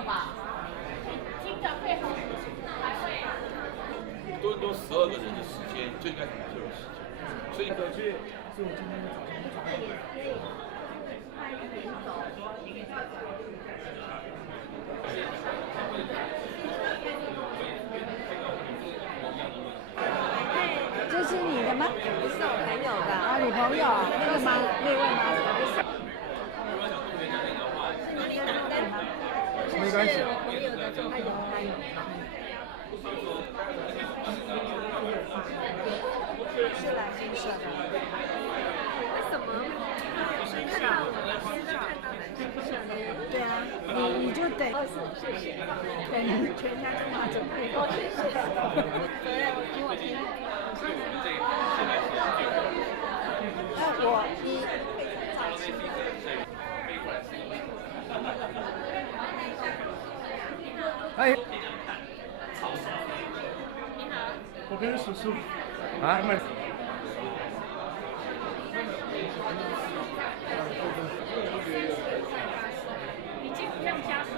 个吧。经常会好，还会。多12个人的时间，就应该很久的时间，所以回去是我今天早上早上。快一点走。这是你的吗？不是我朋友的。啊，你朋友那个吗？那位吗？没关系。我朋友的做朋友。是来新社的。为什么？身上看到男生社呢？对啊，你就得。谢谢。对，全家中华总会。谢谢。对，听我听。我一。哎。你好。我跟叔叔。啊？你这样加税。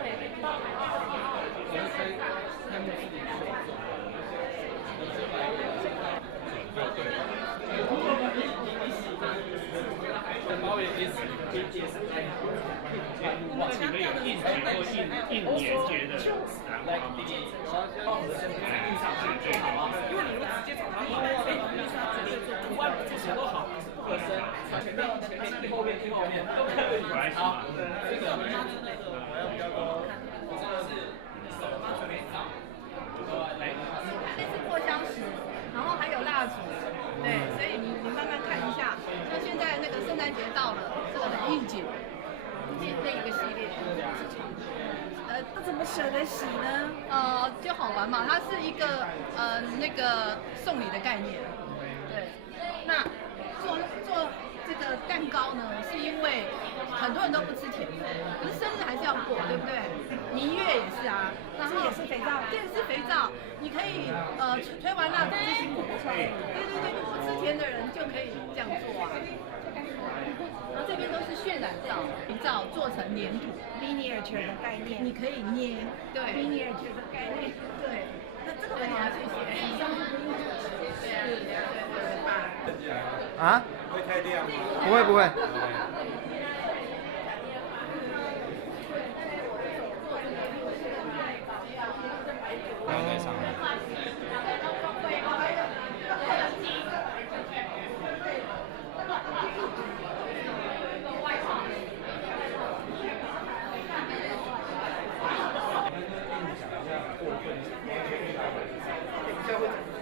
那你们有应节或应年节的来最好啊，因为你们直接找他买，图案之前都好，可是不合身，前面后面都看得出来。好，这个我要比较多，这个是手拿准备找，这是扩香石，然后还有蜡烛，对，所以你慢慢看一下，像现在那个圣诞节到了，这个很应景，那一个系列。那怎么舍得洗呢？就好玩嘛，它是一个那个送礼的概念。对，那做这个蛋糕呢，是因为很多人都不吃甜的，可是生日还是要过，对不对？蜜月也是啊，然后这也是肥皂，这也是肥皂，你可以推完蜡烛自己抹出来，对，就不吃甜的人就可以这样做啊。然后这边都是渲染皂，肥皂做成粘土 miniature 的概念，你可以捏，对 miniature 的概念，对。那这个我也要谢谢。啊？会太亮吗？不会不会。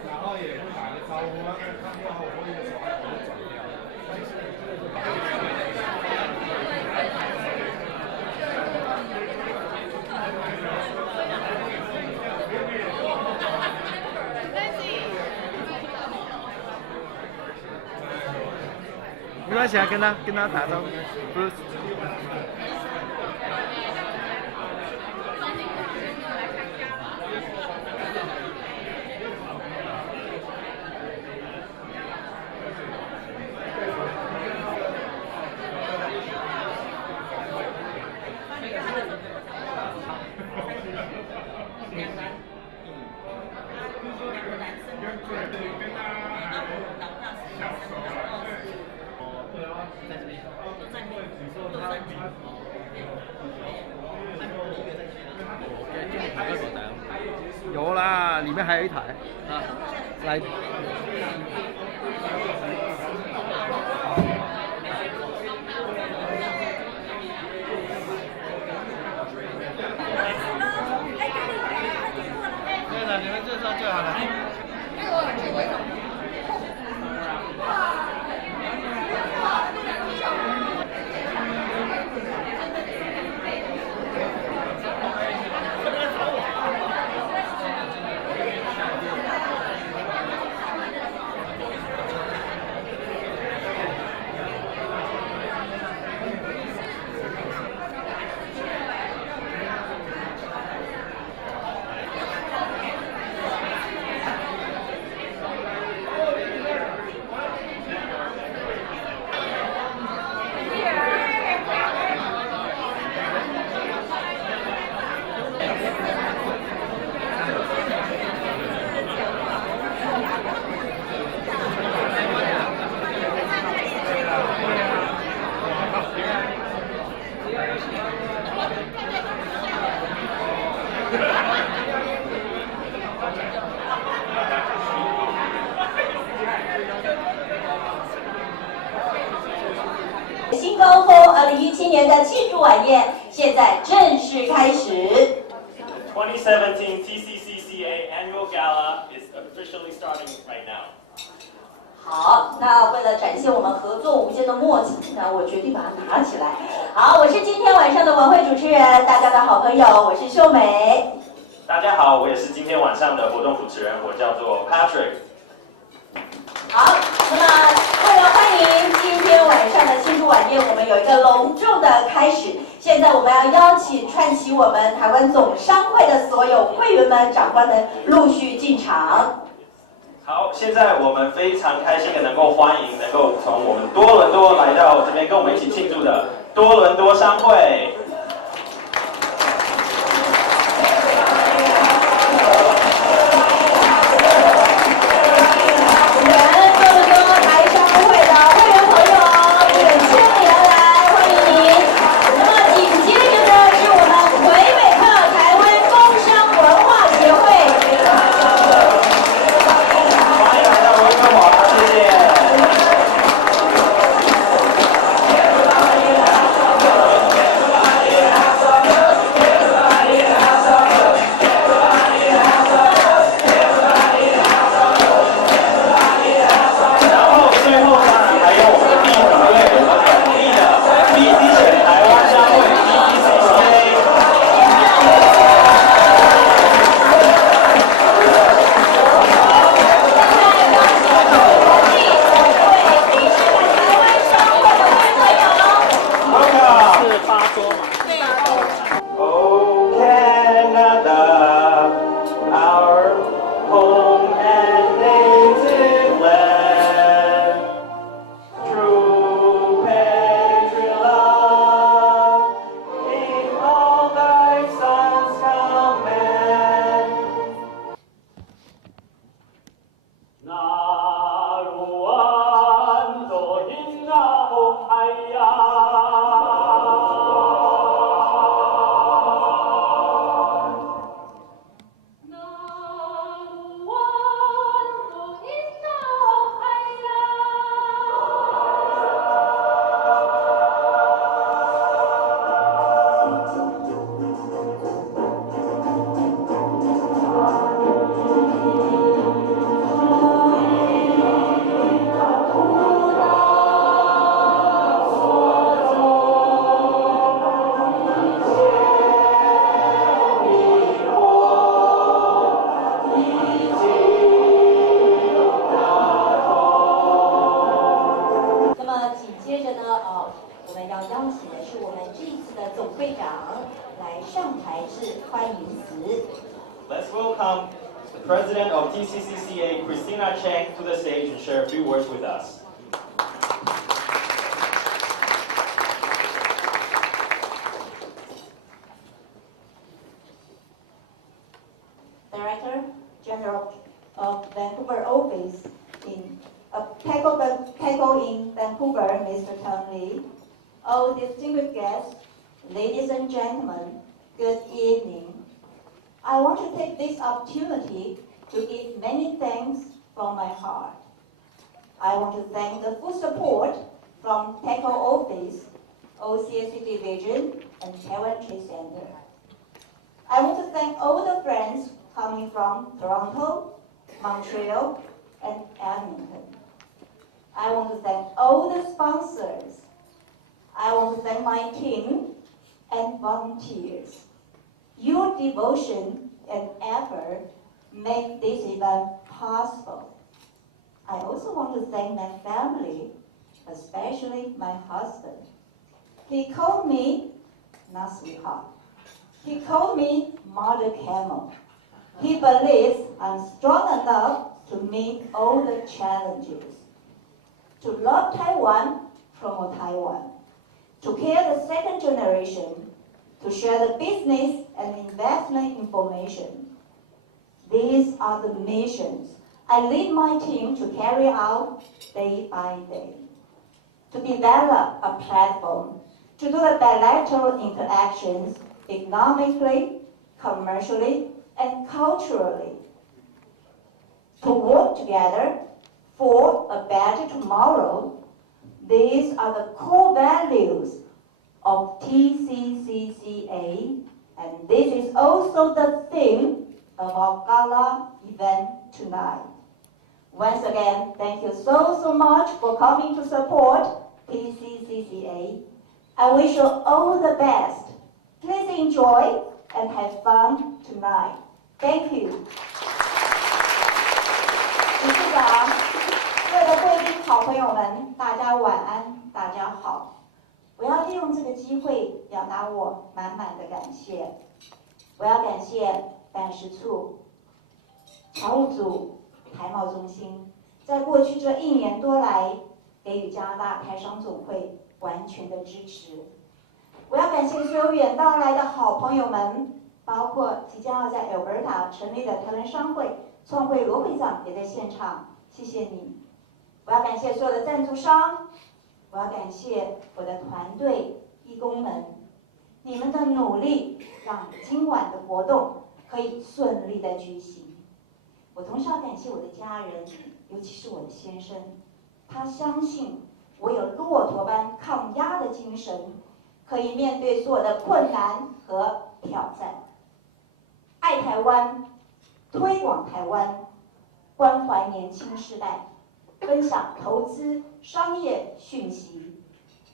然后也会打个招呼，看过后我会手我就转掉。没关系啊，跟他打招呼，不是。有啦，里面还有一台啊，来。对了，你们这时候就好了。高峰2017年的庆祝晚宴现在正式开始。2017 TCCCA Annual Gala is officially starting right now. 好，那为了展现我们合作无间的默契，那我决定把它拿起来。好，我是今天晚上的晚会主持人，大家的好朋友，我是秀美。大家好，我也是今天晚上的活动主持人，我叫做 Patrick。好，那么为了欢迎今天晚上的庆祝晚宴，我们有一个隆重的开始。现在我们要邀请串起我们台湾总商会的所有会员们、长官们陆续进场。好，现在我们非常开心的能够欢迎能够从我们多伦多来到这边跟我们一起庆祝的多伦多商会。Let's welcome the President of TCCCA, Christina Cheng, to the stage and share a few words with us. Director General of Vancouver office in PECO in Vancouver, Mr. Tom Lee, all distinguished guests, ladies and gentlemen, good evening. I want to take this opportunity to give many thanks from my heart. I want to thank the full support from PECO office, OCSC division, and Taiwan Trade Center. I want to thank all the friends coming from Toronto, Montreal, and Edmonton. I want to thank all the sponsors. I want to thank my team and volunteers. Your devotion and effort make this event possible. I also want to thank my family, especially my husband. He called me, not sweetheart, he called me Mother Camel. He believes I'm strong enough to meet all the challenges. To love Taiwan, promote Taiwan. To care the second generation, to share the business and investment information. These are the missions I lead my team to carry out day by day. To develop a platform to do the bilateral interactions economically, commercially, and culturally. To work together for a better tomorrow, These are the core values of TCCCA, and this is also the theme of our gala event tonight. Once again, thank you so much for coming to support TCCCA. I wish you all the best. Please enjoy and have fun tonight. Thank you. 理事长，各位的贵宾、好朋友们，大家晚安，大家好。我要利用这个机会表达我满满的感谢。我要感谢办事处、常务组、台贸中心，在过去这1年多来，给予加拿大台商总会完全的支持。我要感谢所有远道而来的好朋友们，包括即将要在 Alberta 成立的台湾商会创会罗会长也在现场，谢谢你。我要感谢所有的赞助商，我要感谢我的团队义工们，你们的努力让今晚的活动可以顺利的举行。我同时要感谢我的家人，尤其是我的先生，他相信我有骆驼般抗压的精神，可以面对所有的困难和挑战。爱台湾，推广台湾，关怀年轻世代，分享投资商业讯息，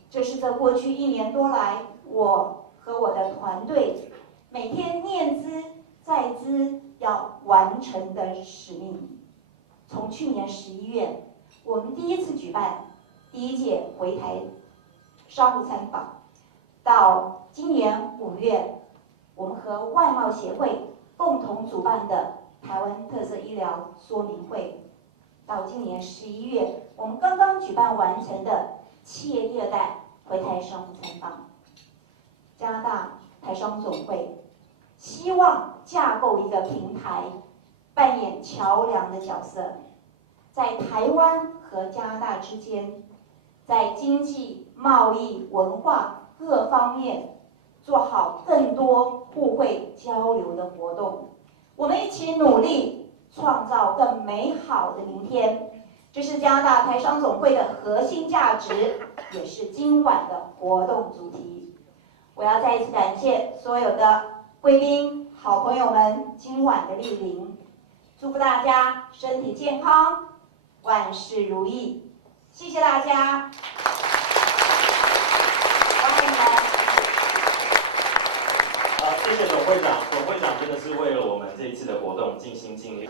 这是这过去1年多来，我和我的团队每天念兹在兹要完成的使命。从去年11月，我们第一次举办第1届回台商务参访，到今年5月，我们和外贸协会共同主办的台湾特色医疗说明会，到今年11月，我们刚刚举办完成的企业第2代回台商务参访。加拿大台商总会希望架构一个平台，扮演桥梁的角色，在台湾和加拿大之间，在经济、贸易、文化各方面做好更多互惠交流的活动。我们一起努力，创造更美好的明天。这是加拿大台商总会的核心价值，也是今晚的活动主题。我要再一次感谢所有的贵宾、好朋友们今晚的莅临，祝福大家身体健康，万事如意。谢谢大家，欢迎你们。谢谢总会长，总会长真的是为了我们这一次的活动尽心尽力。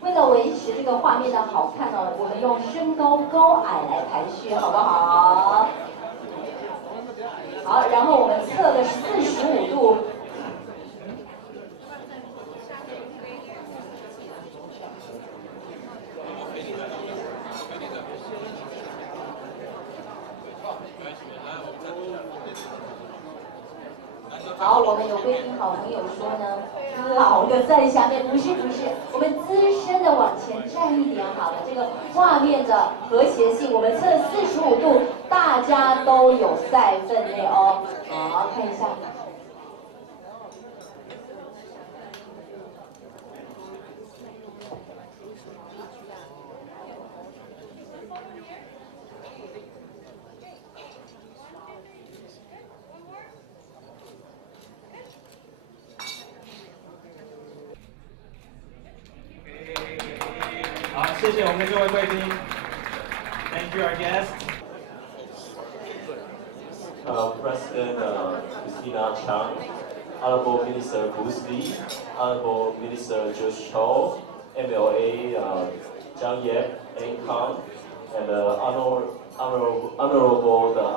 为了维持这个画面的好看哦，我们用身高高矮来排序，好不好？好，然后我们测的45度。好，我们有贵宾好朋友说呢，老的在下面，不是，我们资深的往前站一点好了，这个画面的和谐性，我们测45度，大家都有在分内哦。好，看一下。好，谢谢我们的各位贵宾。Thank you, our guests. President Christina Chang, Honorable Minister Bruce Lee, Honorable Minister Josh Cho, MLA Zhang Yep, Kang, and Honorable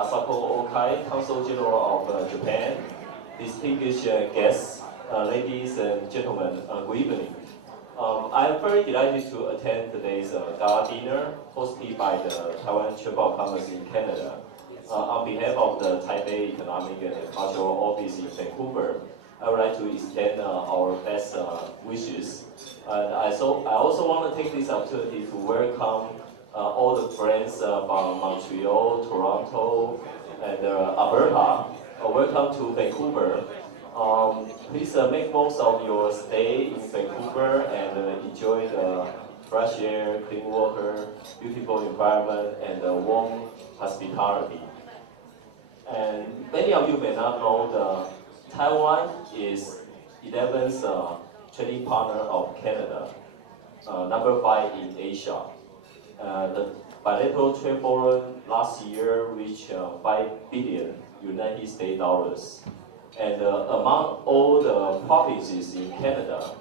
Asako Okai, Consul General of Japan, distinguished guests, ladies and gentlemen, good evening. I am very delighted to attend today's gala dinner hosted by the Taiwan Chamber of Commerce in Canada. On behalf of the Taipei Economic and Cultural Office in Vancouver, I would like to extend our best wishes. And I also want to take this opportunity to welcome all the friends from Montreal, Toronto, and Alberta. Welcome to Vancouver. Please make most of your stay in Vancouver and enjoy the fresh air, clean water, beautiful environment, and warm hospitality. And many of you may not know Taiwan is 11th trading partner of Canada, number 5 in Asia. The bilateral trade volume last year reached 5 billion United States dollars. And among all the provinces in Canada,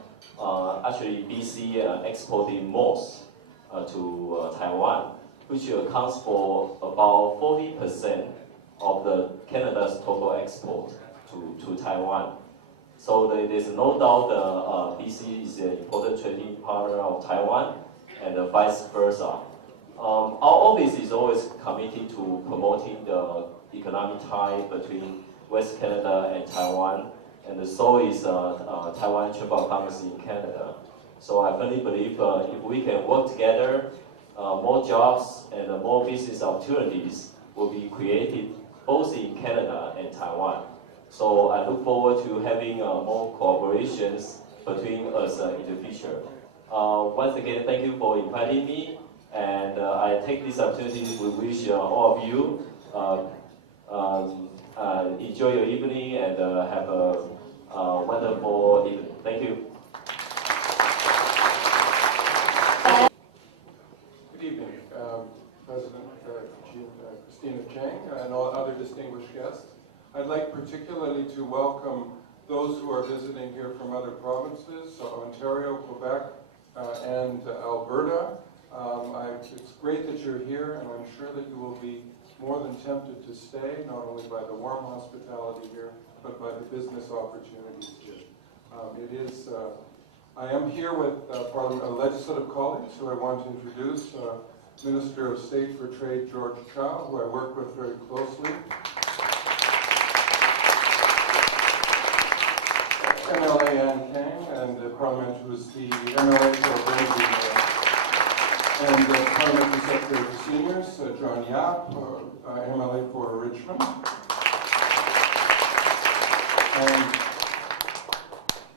actually BC exported most to Taiwan, which accounts for about 40% of the Canada's total export to Taiwan. So there's no doubt BC is an important trading partner of Taiwan, and vice versa. Our office is always committed to promoting the economic tie between West Canada and Taiwan, and so is Taiwan Chamber of Commerce in Canada. So I firmly believe if we can work together, more jobs and more business opportunities will be created both in Canada and Taiwan. So I look forward to having more collaborations between us in the future. Once again, thank you for inviting me, and I take this opportunity to wish all of you enjoy your evening and have a wonderful evening. Thank you. Good evening, President Christina Chang and all other distinguished guests. I'd like particularly to welcome those who are visiting here from other provinces, Ontario, Quebec, and Alberta. It's great that you're here, and I'm sure that you will be more than tempted to stay, not only by the warm hospitality here, but by the business opportunities here. I am here with legislative colleagues who I want to introduce. Minister of State for Trade, George Chow, who I work with very closely. MLA Ann Kang, and the Parliament, who's the MLA for Brady, and the Parliamentary Secretary for Seniors, John Yap, MLA for Richmond.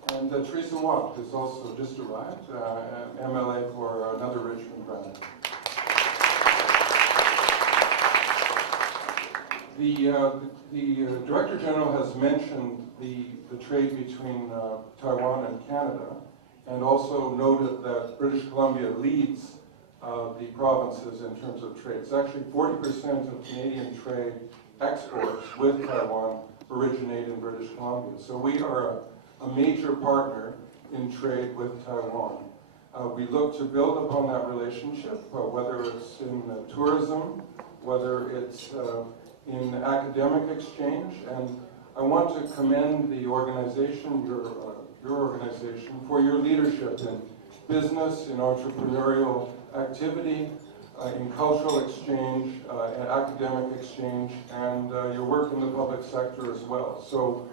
And Teresa Watt, who's also just arrived, MLA for another Richmond riding. The Director General has mentioned the trade between Taiwan and Canada, and also noted that British Columbia leads the provinces in terms of trade. It's actually 40% of Canadian trade exports with Taiwan originate in British Columbia. So we are a major partner in trade with Taiwan. We look to build upon that relationship, whether it's in tourism, whether it's in academic exchange, and I want to commend the organization, your organization, for your leadership in business, in entrepreneurial activity, in cultural exchange, and academic exchange, and your work in the public sector as well. So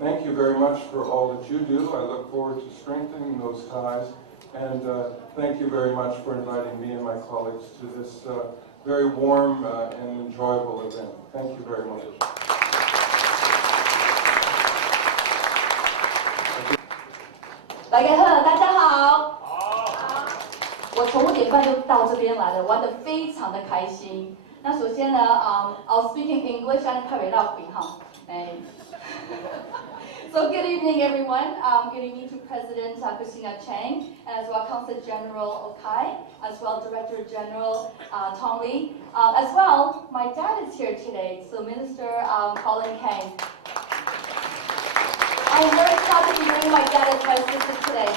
thank you very much for all that you do. I look forward to strengthening those ties, and thank you very much for inviting me and my colleagues to this very warm and enjoyable event. Thank you very much. 来个贺，大家好。我从5点半就到这边来了，玩得非常的开心。那首先呢，I'll speak in English and 特别绕口哈。So good evening, everyone. Good evening to President Christina Chang, and as well Consul General Okai, as well Director General Tong Li. As well, my dad is here today, so Minister Colin Kang. I'm very proud to be bringing my dad as my assistant today.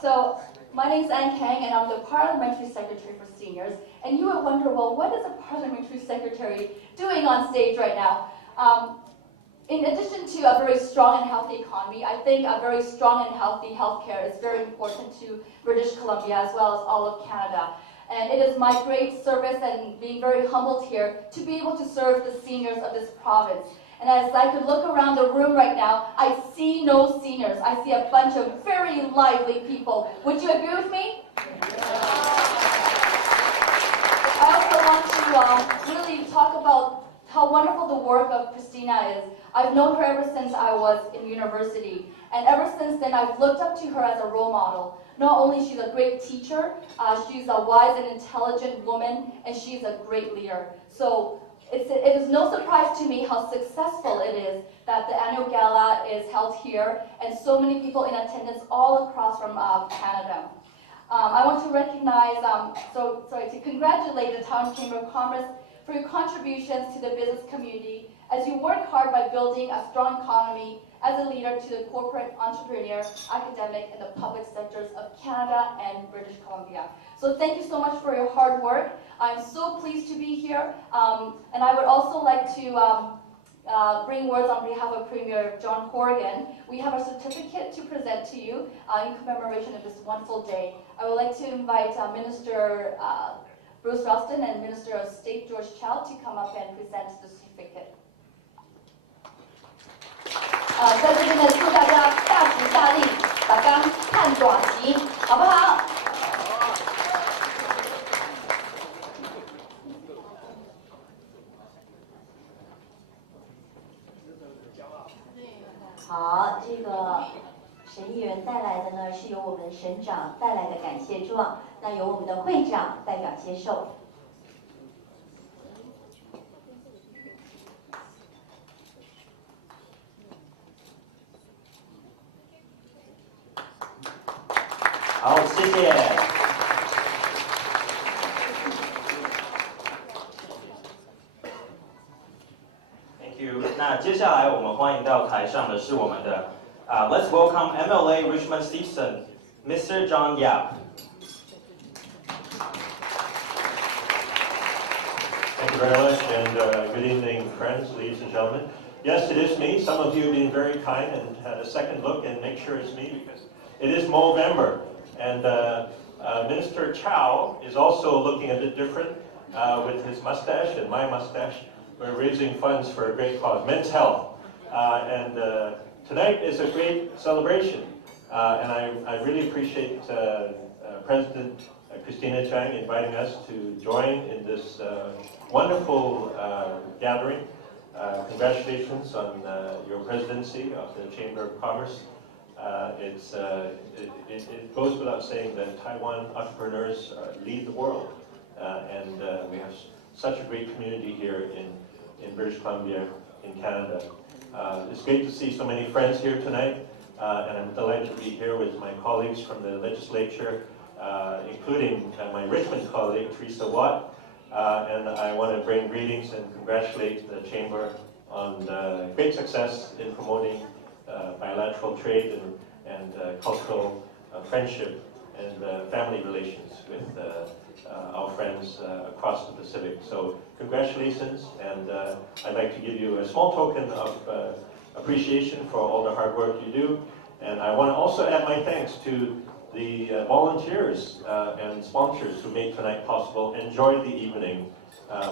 So my name is Ann Kang, and I'm the Parliamentary Secretary for Seniors. And you would wonder, well, what is a Parliamentary Secretary doing on stage right now? In addition to a very strong and healthy economy, I think a very strong and healthy healthcare is very important to British Columbia as well as all of Canada. And it is my great service and being very humbled here to be able to serve the seniors of this province. And as I could look around the room right now, I see no seniors. I see a bunch of very lively people. Would you agree with me? to really talk about how wonderful the work of Christina is. I've known her ever since I was in university, and ever since then I've looked up to her as a role model. Not only she's a great teacher, she's a wise and intelligent woman, and she's a great leader. So it is no surprise to me how successful it is that the annual gala is held here, and so many people in attendance all across from Canada. I want to recognize, to congratulate the Taiwan Chamber of Commerce for your contributions to the business community as you work hard by building a strong economy as a leader to the corporate, entrepreneur, academic, and the public sectors of Canada and British Columbia. So thank you so much for your hard work. I'm so pleased to be here, and I would also like to bring words on behalf of Premier John Horgan. We have a certificate to present to you in commemoration of this wonderful day. I would like to invite Minister Bruce Ralston and Minister of State George Chow to come up and present the certificate. 在这边呢，祝大家大吉大利，大家看短期，好不好？好，这个沈议员带来的呢，是由我们省长带来的感谢状，那由我们的会长代表接受。好，谢谢。Thank you。那接下来我们欢迎到台上的是我们的Let's welcome MLA Richmond Stephen, Mr. John Yap. Thank you very much, and good evening, friends, ladies and gentlemen. Yes, it is me. Some of you have been very kind and had a second look and make sure it's me because it is Movember. And Minister Chow is also looking a bit different with his mustache and my mustache. We're raising funds for a great cause, men's health. And tonight is a great celebration. And I really appreciate President Christina Chang inviting us to join in this wonderful gathering. Congratulations on your presidency of the Chamber of Commerce. It goes without saying that Taiwan entrepreneurs lead the world, and we have such a great community here in British Columbia, in Canada. It's great to see so many friends here tonight, and I'm delighted to be here with my colleagues from the legislature, including my Richmond colleague, Teresa Watt, and I want to bring greetings and congratulate the Chamber on great success in promoting bilateral trade and cultural friendship and family relations with our friends across the Pacific. So congratulations, and I'd like to give you a small token of appreciation for all the hard work you do. And I want to also add my thanks to the volunteers and sponsors who made tonight possible. Enjoy the evening.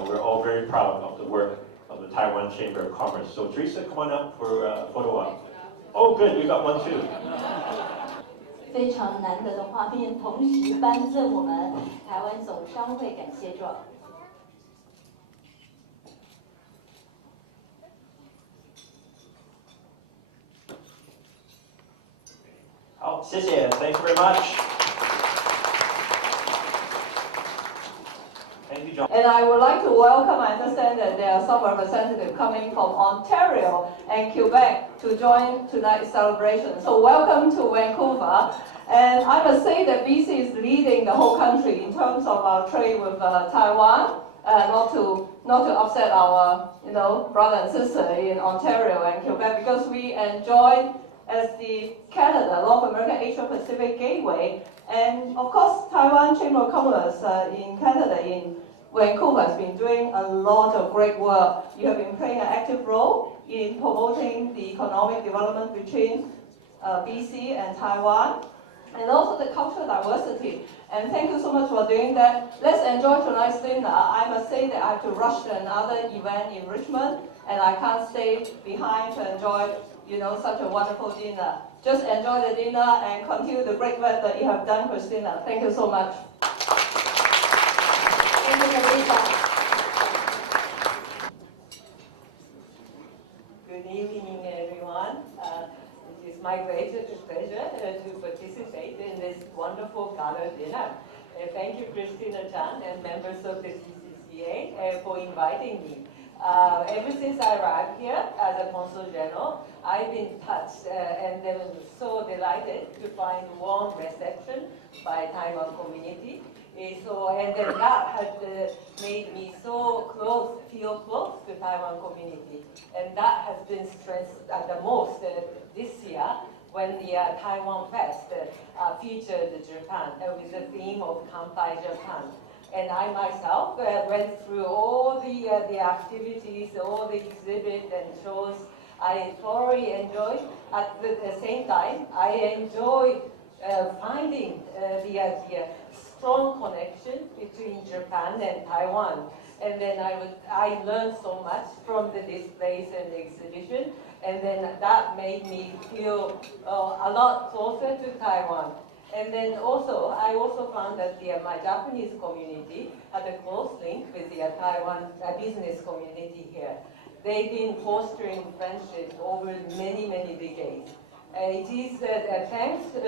We're all very proud of the work of the Taiwan Chamber of Commerce. So Teresa, come on up for a photo op. Oh, good, we got one too. 非常难得的画面，同时颁赠我们台湾总商会感谢状。好，谢谢 ，Thank you very much. Thank you, John. And I would like to welcome, I understand that there are some representatives coming from Ontario and Quebec to join tonight's celebration. So welcome to Vancouver. And I must say that BC is leading the whole country in terms of our trade with Taiwan. Not to upset our brother and sister in Ontario and Quebec, because we enjoy as the Canada, North America, Asia Pacific gateway. And of course, Taiwan Chamber of Commerce in Canada, in Vancouver, has been doing a lot of great work. You have been playing an active role in promoting the economic development between BC and Taiwan, and also the cultural diversity. And thank you so much for doing that. Let's enjoy tonight's dinner. I must say that I have to rush to another event in Richmond, and I can't stay behind to enjoy such a wonderful dinner. Just enjoy the dinner and continue the great work that you have done, Christina. Thank you so much. Thank you, Teresa. my greatest pleasure to participate in this wonderful gala dinner. Thank you, Christina Chan and members of the CCCA for inviting me. Ever since I arrived here as a Consul General, I've been touched and so delighted to find warm reception by Taiwan community. And then that has made me so close, feel close to Taiwan community. And that has been stressed the most this year when the Taiwan Fest featured Japan with the theme of Kanpai Japan. And I myself went through all the activities, all the exhibits and shows. I thoroughly enjoyed. At the same time, I enjoyed finding the strong connection between Japan and Taiwan. And then I learned so much from the displays and the exhibition. And then that made me feel a lot closer to Taiwan. And then also, I also found that my Japanese community had a close link with the Taiwan business community here. They've been fostering friendships over many, many decades. It is thanks to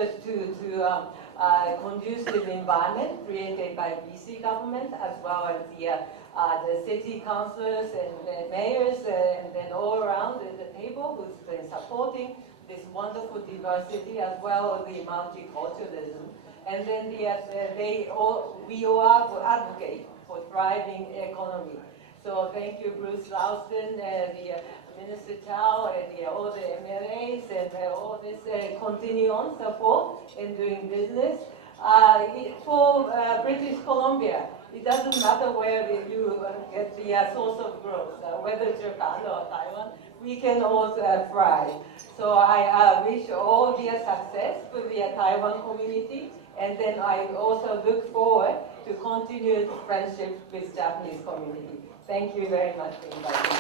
conducive environment created by BC government, as well as the city councillors and mayors, and then all around the table who's been supporting this wonderful diversity as well as the multiculturalism. And then we all advocate for thriving economy. So thank you, Bruce Lauston, the Minister Chow, and all the MLAs, and all this continuing support in doing business. For British Columbia, it doesn't matter where you get the source of growth, whether Japan or Taiwan, we can all thrive. So I wish all the success for the Taiwan community, and then I also look forward to continued friendship with Japanese community. Thank you very much for inviting me.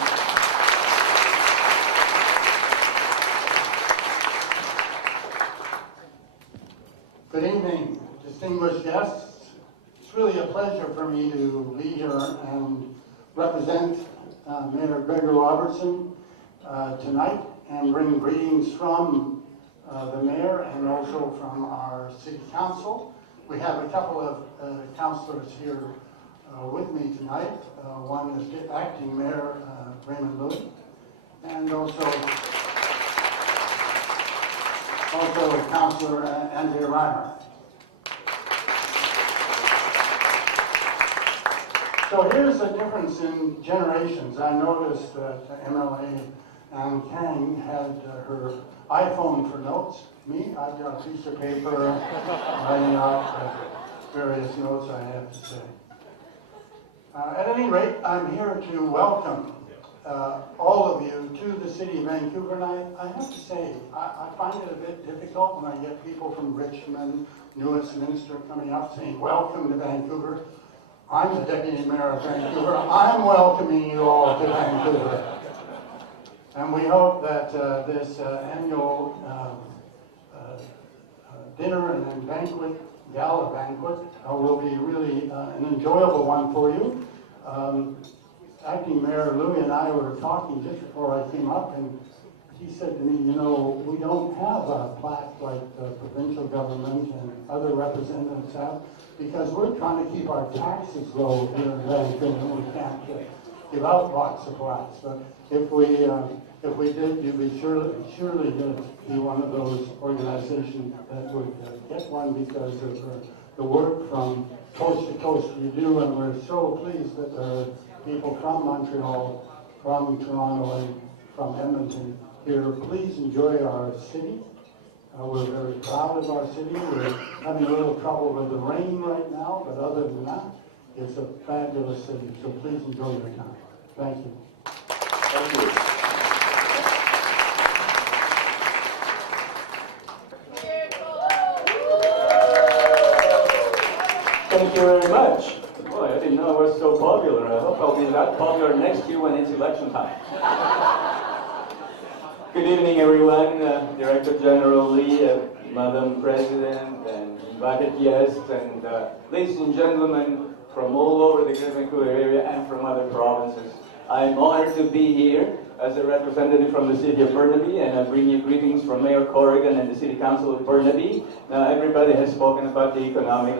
Good evening, distinguished guests. It's really a pleasure for me to be here and represent Mayor Gregor Robertson tonight and bring greetings from the mayor and also from our city council. We have a couple of councilors here with me tonight. One is acting Mayor Raymond Louie, and also Councilor Andrea Reimer. So here's a difference in generations. I noticed that MLA Ann Kang had her iPhone for notes. Me, I've got a piece of paper writing out various notes I have to say. At any rate, I'm here to welcome all of you to the city of Vancouver, and I have to say, I find it a bit difficult when I get people from Richmond, newest minister coming up saying, welcome to Vancouver. I'm the Deputy Mayor of Vancouver. I'm welcoming you all to Vancouver. And we hope that this annual dinner and then banquet, gala banquet, will be really an enjoyable one for you. Acting Mayor Louie and I were talking just before I came up, and he said to me, you know, we don't have a plaque like the provincial government and other representatives have, because we're trying to keep our taxes low here in Vancouver. We can't give out lots of plaques. But if we did, you'd be surely be one of those organizations that would get one because of the work from coast to coast you do, and we're so pleased that there are people from Montreal, from Toronto, and from Edmonton here. Please enjoy our city. We're very proud of our city. We're having a little trouble with the rain right now, but other than that, it's a fabulous city. So please enjoy your time. Thank you. Thank you. Thank you very much. Boy, I didn't know I was so popular. I hope I'll be that popular next year when it's election time. Good evening, everyone. Director General Lee, Madam President, and invited guests, and ladies and gentlemen from all over the Greater Vancouver area and from other provinces. I'm honored to be here as a representative from the city of Burnaby, and I bring you greetings from Mayor Corrigan and the City Council of Burnaby. Now, everybody has spoken about the economic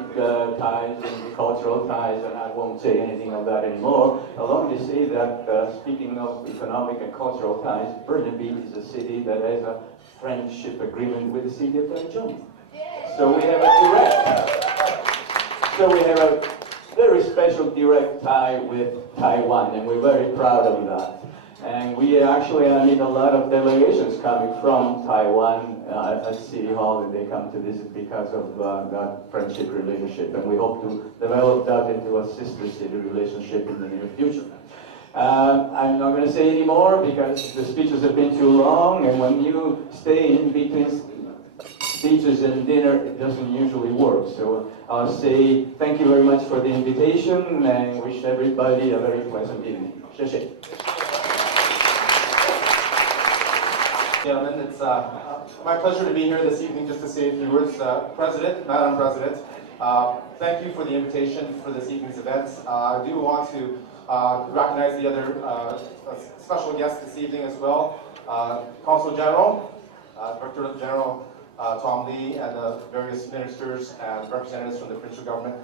ties and the cultural ties, and I won't say anything of that anymore. I'll only say that, speaking of economic and cultural ties, Burnaby is a city that has a friendship agreement with the city of Taichung. So we have a very special direct tie with Taiwan, and we're very proud of that. And we actually need a lot of delegations coming from Taiwan at City Hall, and they come to visit because of that friendship relationship. And we hope to develop that into a sister city relationship in the near future. I'm not going to say any more because the speeches have been too long, and when you stay in between speeches and dinner, it doesn't usually work. So I'll say thank you very much for the invitation and wish everybody a very pleasant evening. 谢谢. Gentlemen, it's my pleasure to be here this evening just to say a few words. President, Madam President, thank you for the invitation for this evening's events. I do want to recognize the other special guests this evening as well. Consul General, Director General Tom Lee, and the various ministers and representatives from the provincial government.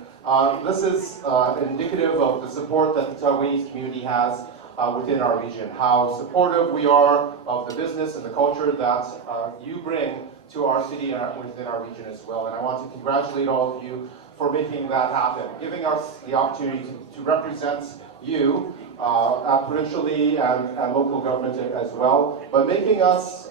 This is indicative of the support that the Taiwanese community has within our region, how supportive we are of the business and the culture that you bring to our city and within our region as well. And I want to congratulate all of you for making that happen, giving us the opportunity to represent you provincially and local government as well, but making us,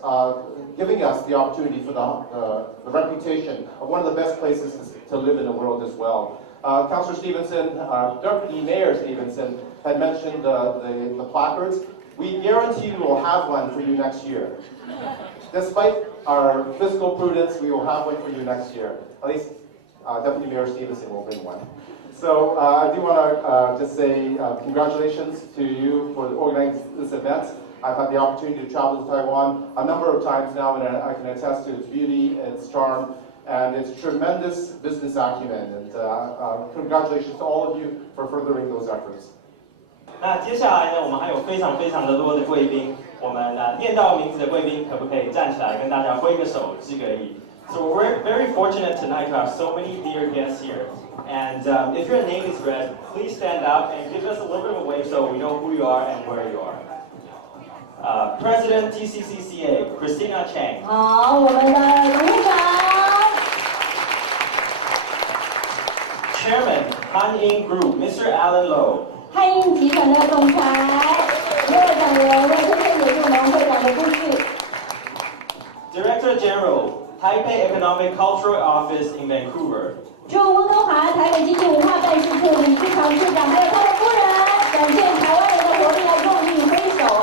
giving us the opportunity for the reputation of one of the best places to live in the world as well. Councillor Stevenson, Deputy Mayor Stevenson had mentioned the placards. We guarantee we will have one for you next year. Despite our fiscal prudence, we will have one for you next year. At least Deputy Mayor Stevenson will bring one. So I do want to just say congratulations to you for organizing this event. I've had the opportunity to travel to Taiwan a number of times now, and I can attest to its beauty, its charm, and its tremendous business acumen. And congratulations to all of you for furthering those efforts. 那接下来呢，我们还有非常的多的贵宾，我们念到名字的贵宾可不可以站起来跟大家挥个手，致个意？ So we're very fortunate tonight to have so many dear guests here. And if your name is read, please stand up and give us a little bit of a wave so we know who you are and where you are. President TCCCA, Christina Chang. 好，我们的董事长。 Chairman, Han Ying Group, Mr. Alan Low. 汉印集团的总裁，乐长人为推荐给我们会长的故事。 Director General, Taipei Economic Cultural Office in Vancouver. 驻温哥华台北经济文化办事处理事长处长，还有他的夫人，展现台湾人的活力，来跟我们挥手哦。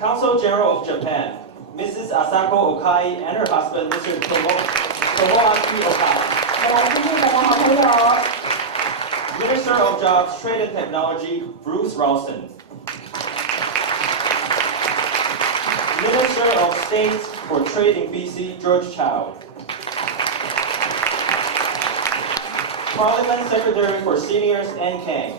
Consul General of Japan, Mrs. Asako Okai and her husband, Mr. Tomoaki Okai. 来自日本的好朋友。 Minister of Jobs, Trade and Technology, Bruce Ralston. Minister of State for Trade in BC, George Chow. Parliament Secretary for Seniors, N. Kang.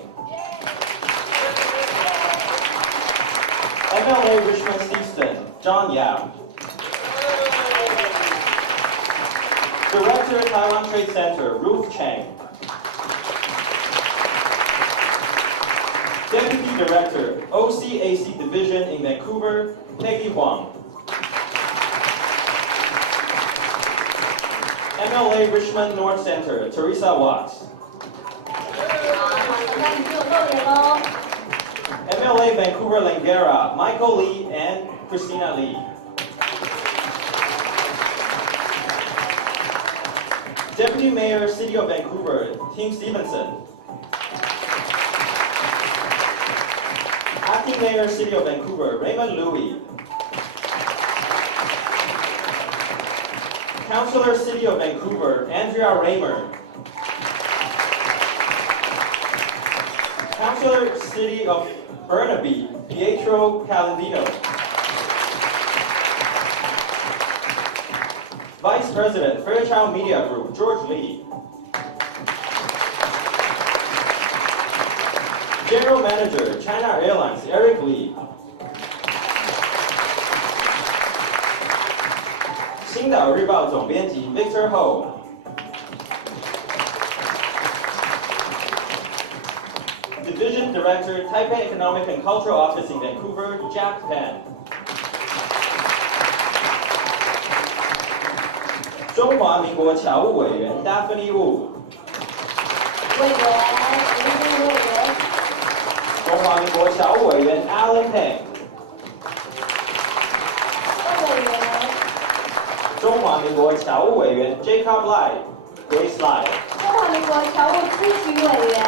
MLA Richmond Steveston, John Yap. Director, Taiwan Trade Center, Ruth Chang. Deputy Director, OCAC Division in Vancouver, Peggy Huang. MLA Richmond North Center, Teresa Watts. MLA Vancouver Langara, Michael Lee and Christina Lee. Deputy Mayor, City of Vancouver, Tim Stevenson. Acting Mayor, City of Vancouver, Raymond Louie. Councillor, City of Vancouver, Andrea Raymer. Councillor, City of Burnaby, Pietro Calandino. Vice President, Fairchild Media Group, George Lee. General Manager, China Airlines, Eric Lee. 星岛日报总编辑 Victor Ho. Division Director, Taipei Economic and Cultural Office in Vancouver, Jack Pan. 中华民国侨务委员 Daphne Wu. 委员，委员。中华民国侨务委员 Alan Peng. 委员。中华民国侨务委员 Jacob Lai, Grace Lai. 中华民国侨务咨询委员。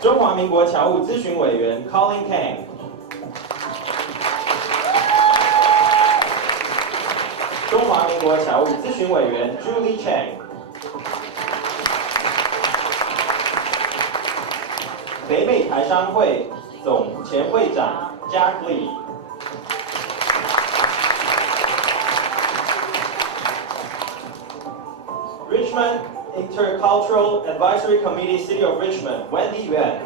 中华民国侨务咨询委员 Colin Kang. 中华民国侨务咨询委员 Julie Chang. 北美台商会总前会长 Jack Lee. Richmond Intercultural Advisory Committee, City of Richmond, Wendy Yuan.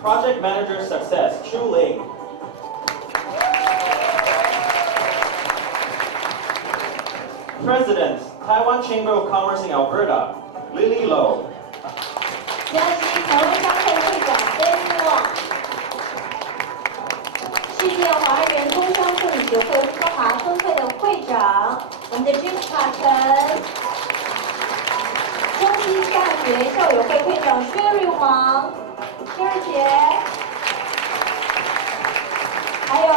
Project Manager Success, Chu Ling. President, Taiwan Chamber of Commerce in Alberta, Lily Low. 江西台湾商会会长 Danny Wong。世界华人工商妇女协会中华分会的会长，我们的 Jessica 陈。中西大学校友会会长 Sherry 黄，Sherry 姐。还有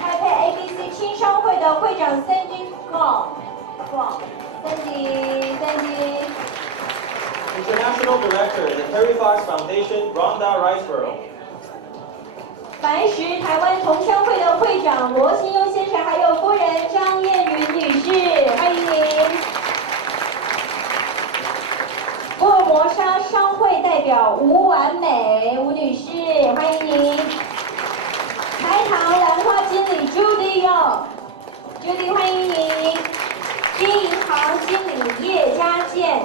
台北 ABC 青商会的会长 Sandy Sandy。 International Director, the Terry Fox Foundation, Rhonda Riceborough. 白石台湾同乡会的会长罗新优先生，还有夫人张燕云女士，欢迎您。福尔摩沙商会代表吴婉美吴女士，欢迎您。台糖兰花经理 Judy Young，Judy 欢迎您。金银行经理叶家健。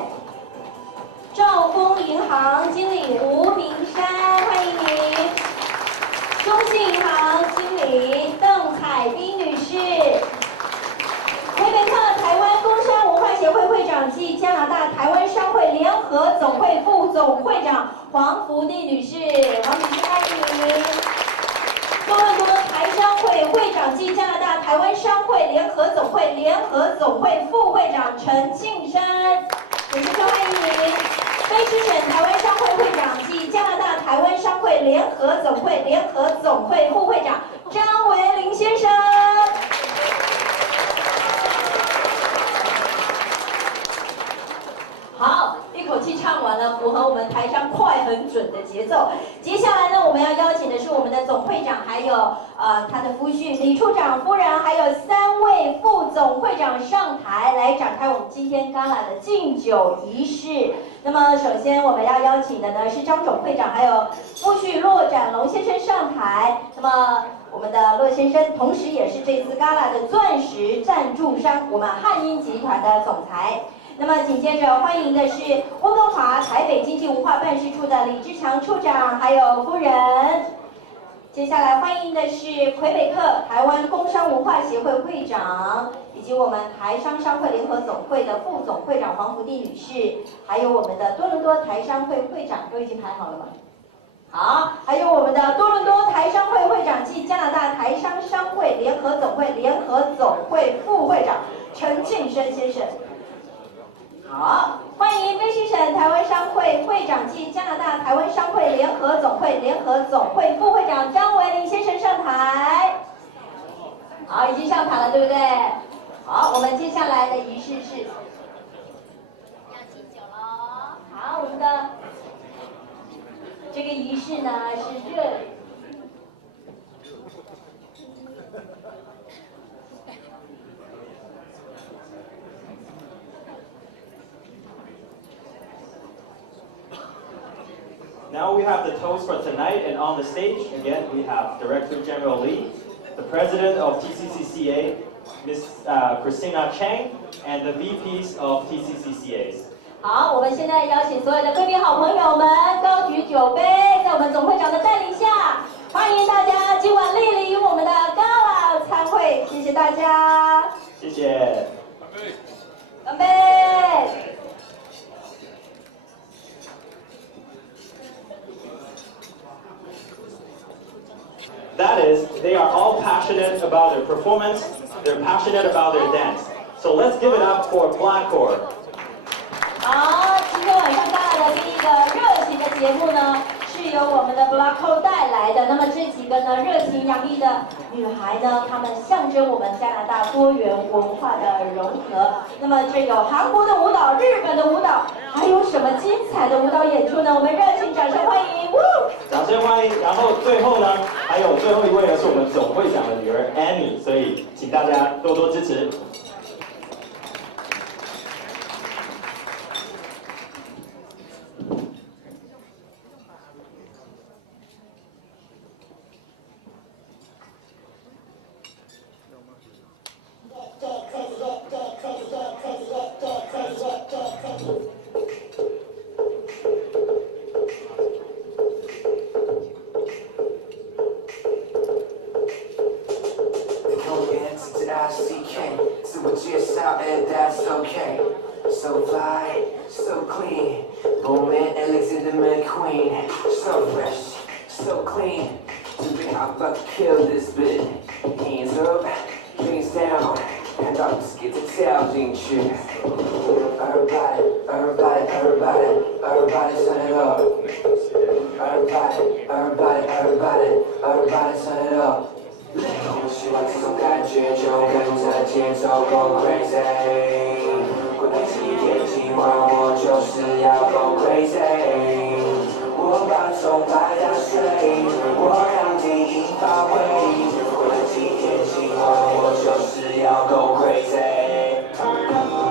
兆丰银行经理吴明山，欢迎您；中信银行经理邓海滨女士；魁北克台湾工商文化协会会长暨加拿大台湾商会联合总会副总会长黄福利女士，黄女士欢迎您；多伦多台商会会长暨加拿大台湾商会联合总会副会长陈庆山，女士欢迎您。 卑诗省台湾商会会长暨加拿大台湾商会联合总会副会长张维林先生。好，一口气唱完了，符合我们台商快很准的节奏。接下来呢，我们要邀请的是我们的总会长，还有他的夫婿李处长夫人，还有3位副总会长上台来展开我们今天 Gala 的敬酒仪式。 那么，首先我们要邀请的呢是张总会长，还有夫婿骆展龙先生上台。那么，我们的骆先生，同时也是这次 Gala 的钻石赞助商，我们汉英集团的总裁。那么，紧接着欢迎的是温哥华台北经济文化办事处的李志强处长，还有夫人。接下来欢迎的是魁北克台湾工商文化协会会长。 以及我们台商商会联合总会的副总会长黄福地女士，还有我们的多伦多台商会会长，都已经排好了吗？好，还有我们的多伦多台商会会长暨加拿大台商商会联合总会副会长陈庆生先生。好，欢迎卑诗省台湾商会会长暨加拿大台湾商会联合总会副会长张维林先生上台。好，已经上台了，对不对？ 好，我们接下来的仪式是要敬酒喽。好，我们的这个仪式呢是热。Now we have the toast for tonight, and on the stage again we have Director General Lee, the President of TCCCA, Ms. Christina Chang, and the VPs of TCCCAs. 好，我们现在邀请所有的贵宾好朋友们高举酒杯，在我们总会长的带领下，欢迎大家今晚莅临我们的gala餐会，谢谢大家，谢谢。干杯！ That is, they are all passionate about their performance, they're passionate about their dance. So let's give it up for Blackcore. 好，今天晚上带来的第一个热情的节目呢，是由我们的 Blackcore 带来的。那么这几个呢热情洋溢的女孩呢，她们象征我们加拿大多元文化的融合。那么这有韩国的舞蹈、日本的舞蹈，还有什么精彩的舞蹈演出呢？我们热情掌声欢迎！掌声欢迎。然后最后呢，还有最后一位呢是我们总会长的女儿 Annie， 所以请大家多多支持。 So fly, so clean, moment Alexander McQueen. So fresh, so clean. To be I'm about to kill this bit. Hands up, hands down, and I'm just get the tail进去. Everybody, everybody, everybody, everybody turn it up. Everybody, everybody, everybody, everybody turn it up. 我喜欢这种感觉，就跟着节奏 go crazy。过了几天，今晚我就是要 go crazy。我把钟摆打碎，我让电影发挥。过了几天，今晚我就是要 go crazy。 Everybody,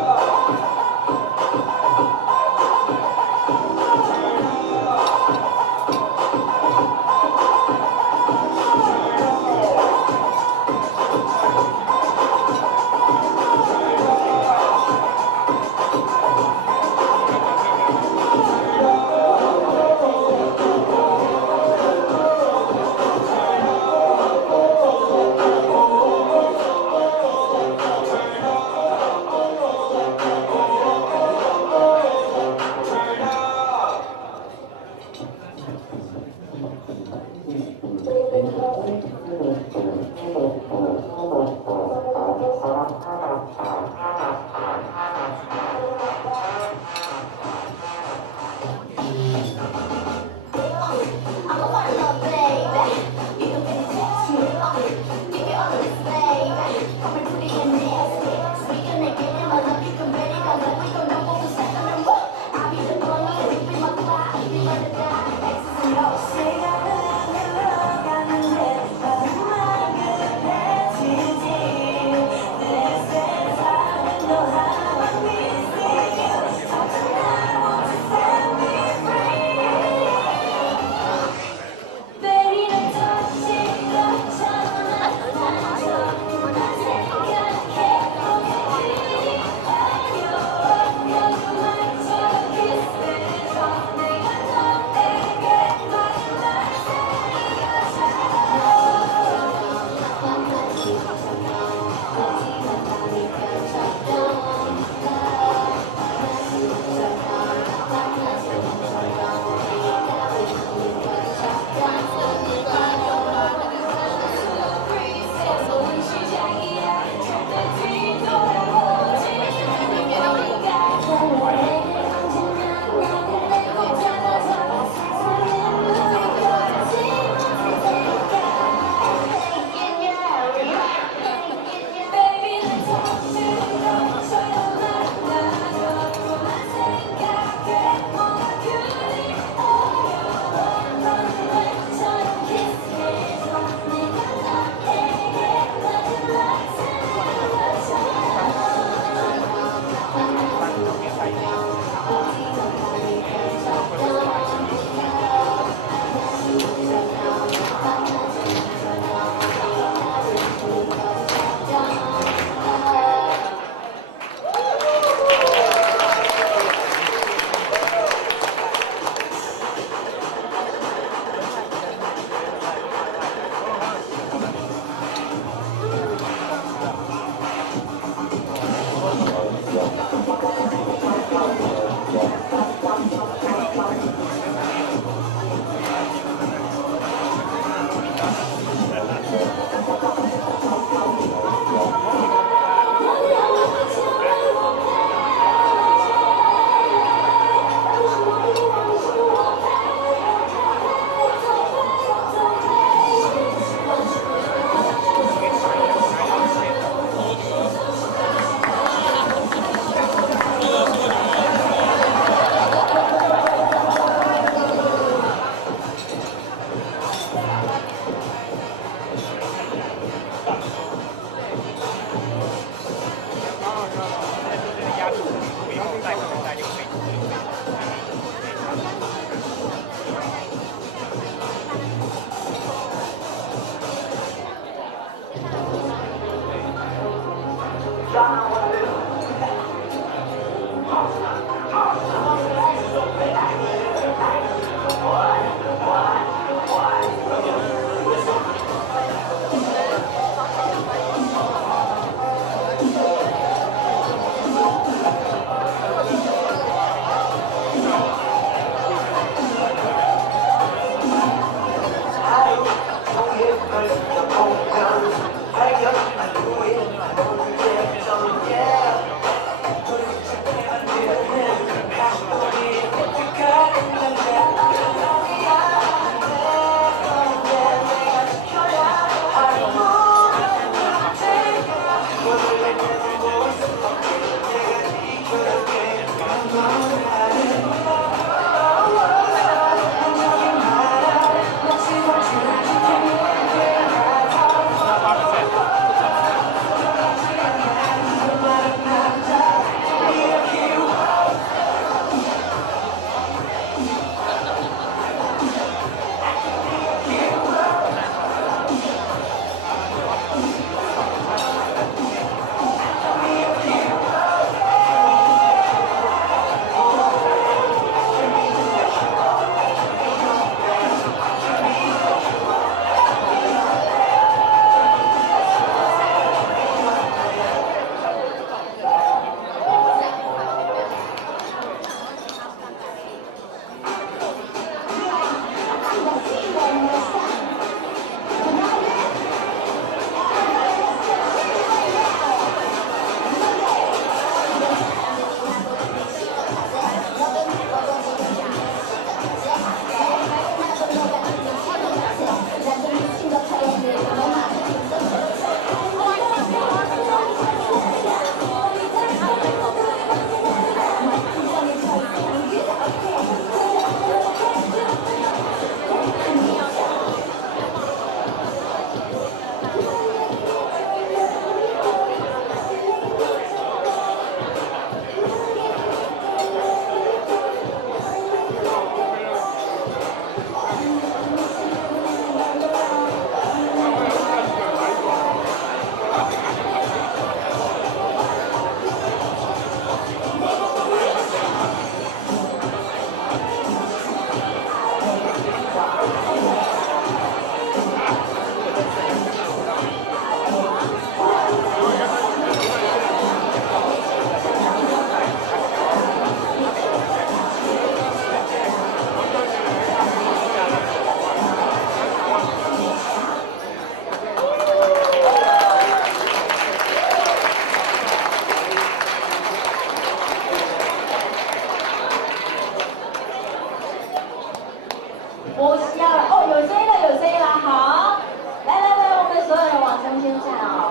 我需要了哦，有声音了，有声音了，好，来，我们所有人往中间站啊。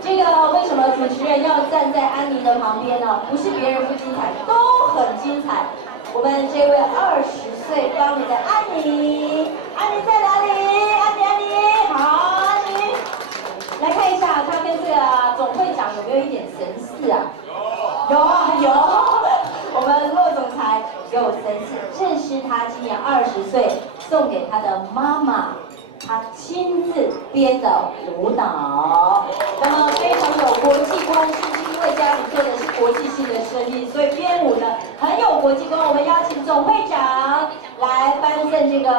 这个为什么主持人要站在安妮的旁边呢？不是别人不精彩，都很精彩。我们这位20岁高龄的安妮，安妮在哪里？安妮，好，安妮，来看一下她跟这个总会长有没有一点神似啊？有，我们骆总裁有神似，这是他今年20岁送给他的妈妈。他亲自编的舞蹈，那么非常有国际观，是不是因为家里做的是国际性的生意，所以编舞呢很有国际观？我们邀请总会长来颁赠这个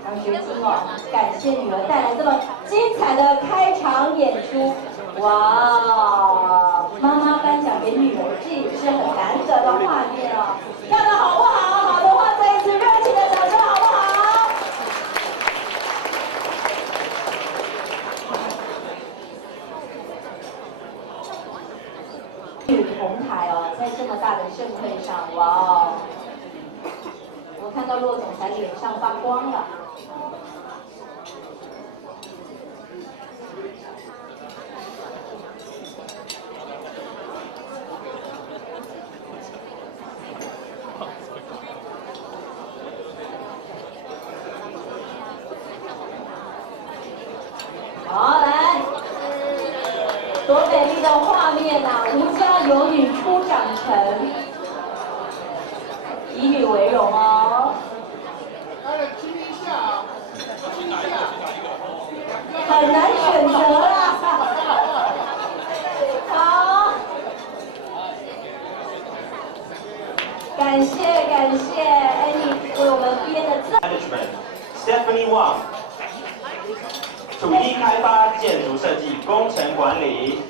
奖学金哦，感谢女儿带来这么精彩的开场演出。哇，妈妈颁奖给女儿，这也是很难得的画面哦。跳得好不好？好的话，再一次热情的掌声，好不好？同台哦，在这么大的盛会上，哇哦！我看到骆总裁脸上发光了。好，来，多美丽的画面呐！吴家有女初长成，以女为荣哦。亲一下，很难选择啦。好，感谢Annie为我们编的字。Stephanie Wang， 土地开发、建筑设计、工程管理。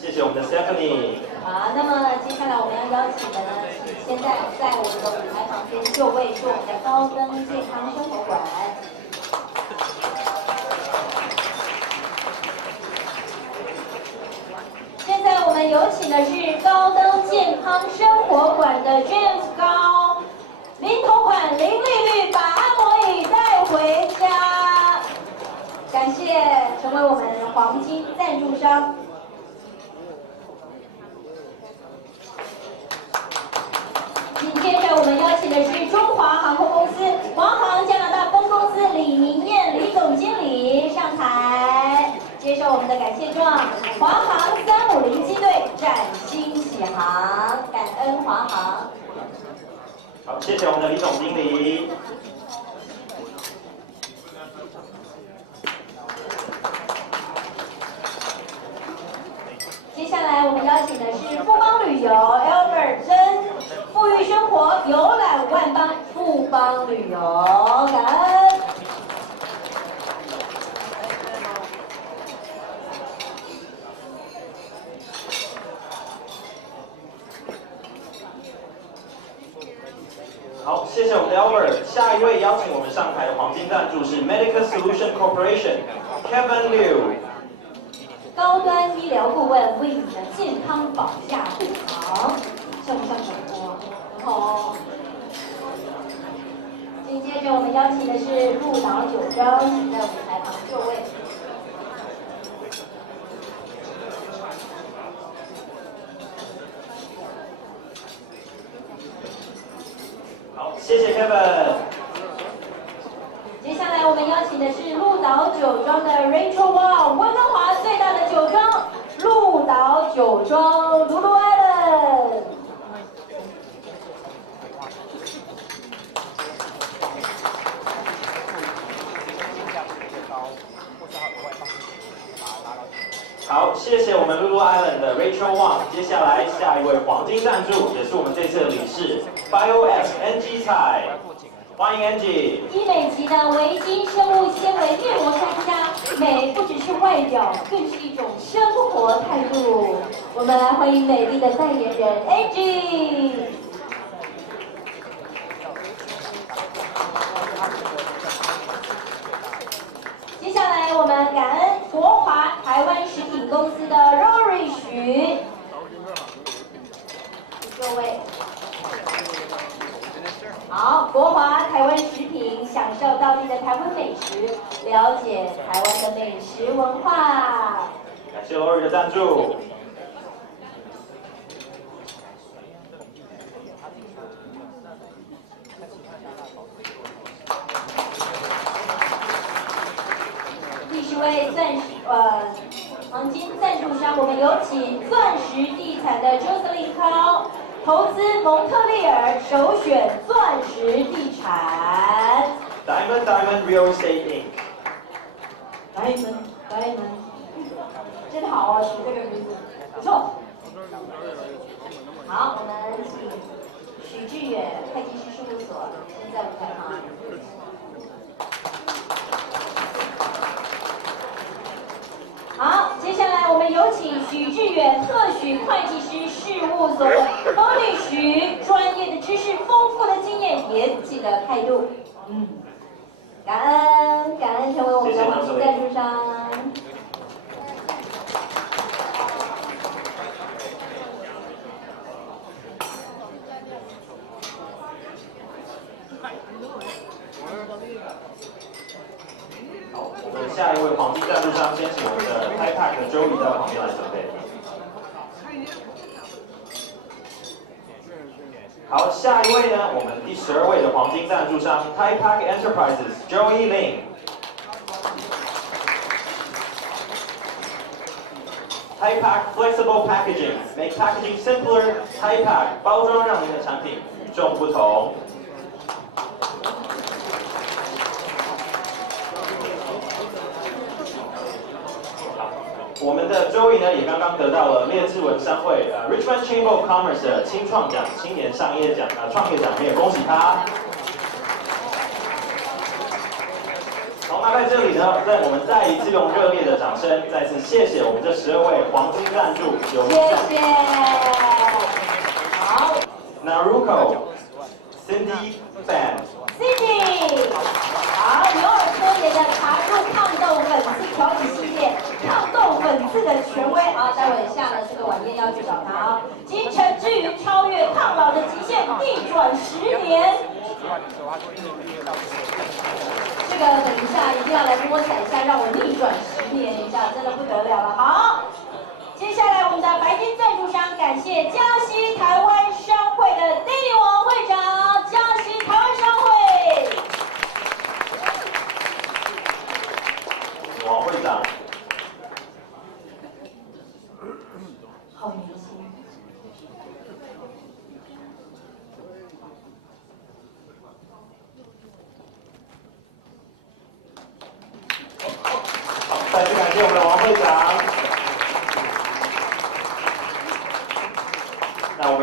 谢谢我们的 Stephanie。好，那么接下来我们要邀请的呢，是现在在我们的舞台旁边就位是我们的高登健康生活馆。现在我们有请的是高登健康生活馆的 James 高，零头款零利率，把按摩椅带回家。感谢成为我们黄金赞助商。紧接着我们邀请的是中华航空公司华航加拿大分公司李明燕李总经理上台，接受我们的感谢状。华航350机队崭新启航，感恩华航。好，谢谢我们的李总经理。接下来我们邀请的是富邦旅游 Albert 真富裕生活游览万邦富邦旅游，感恩。好，谢谢我们的 Albert。下一位邀请我们上台的黄金赞助是 Medical Solution Corporation Kevin Liu。高端医疗顾问为你的健康保驾护航，像不像主播？很好哦。紧接着我们邀请的是鹿岛酒庄，请在舞台旁就位。好，谢谢 Kevin。接下来我们邀请的是鹿岛酒庄的 Rachel Wang， 温哥华最大的酒庄鹿岛酒庄 Lulu Island。好，谢谢我们 Lulu Island 的 Rachel Wang。接下来下一位黄金赞助，也是我们这次的理事 BioS NG 菜。欢迎 Angie。医美级的维金生物纤维面膜专家，美不只是外表，更是一种生活态度。我们来欢迎美丽的代言人 Angie。接下来我们感恩国华台湾食品公司的 Rory 徐。地的台湾美食，了解台湾的美食文化。感谢 Lori 的赞助。第10位黄金赞助商，我们有请钻石地产的 Jocelyn 高，投资蒙特利尔，首选钻石地产。Diamond Real Estate Inc. Diamond， 真好哦，取这个名字不错。好，我们请许志远会计师事务所先在舞台旁。好，接下来我们有请许志远特许会计师事务所的方律徐，专业的知识、丰富的经验、严谨的态度。感恩成为我们的黄金赞助商。好，我们下一位黄金赞助商，先请我们的 Thai-Pack 的 Joey 到旁边来准备。好，下一位呢，我们第12位的黄金赞助商 Thai-Pack Enterprises Joey Ling。Thai-Pack Flexible Packaging make packaging simpler. Thai-Pack 包装让您的产品与众不同。我们的 Joey 呢，也刚刚得到了列治文商会Richmond Chamber of Commerce 的青创奖、青年商业奖创业奖，我们也恭喜他。好，那在这里呢，我们再一次用热烈的掌声，再次谢谢我们这12位黄金赞助，有谢谢。好 ，Naruko、Cindy Fan。Cindy， 好，牛耳科研的查入抗痘粉刺调理系列，抗痘粉刺的权威。好，待会下了这个晚宴要去找他啊。精诚之余，超越抗老的极限，逆转10年。这个等一下一定要来摸彩一下，让我逆转10年一下，真的不得了了。好，接下来我们的白金赞助商，感谢嘉西台湾商会的 Danny 王会长，嘉西台湾商会。王会长，好年轻。好，再次感谢我们的王会长。那我们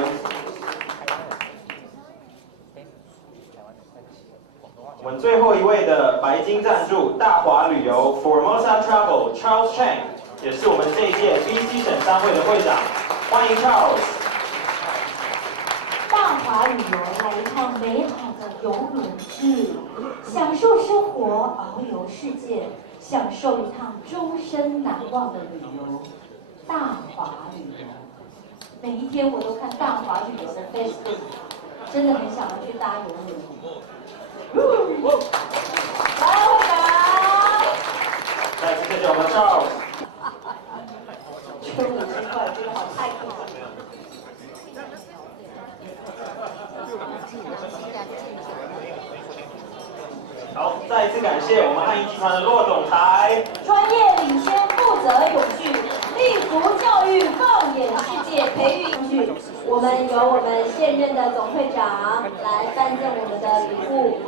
最后一位的白金赞助大华旅游 Formosa Travel Charles Chang， 也是我们这一届 BC 省商会的会长，欢迎 Charles。大华旅游来一趟美好的游轮之旅，享受生活，遨游世界，享受一趟终身难忘的旅游。大华旅游，每一天我都看大华旅游的 Facebook， 真的很想要去搭游轮。来，会长。再次谢谢我们的 Charles。这50块真的好太贵了。好，再一次感谢我们汉英集团的骆总裁。专业领先，负责永续，立足教育，放眼世界，培育永续。我们由我们现任的总会长来颁赠我们的礼物，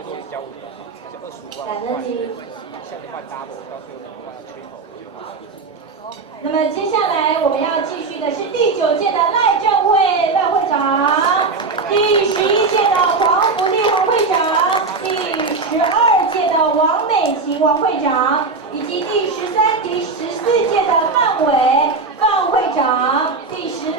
感恩您。那么接下来我们要继续的是第9届的赖正会赖会长，第11届的黄福利黄会长，第12届的王美琴王会长，以及第13、第14届的范伟范会长，第16、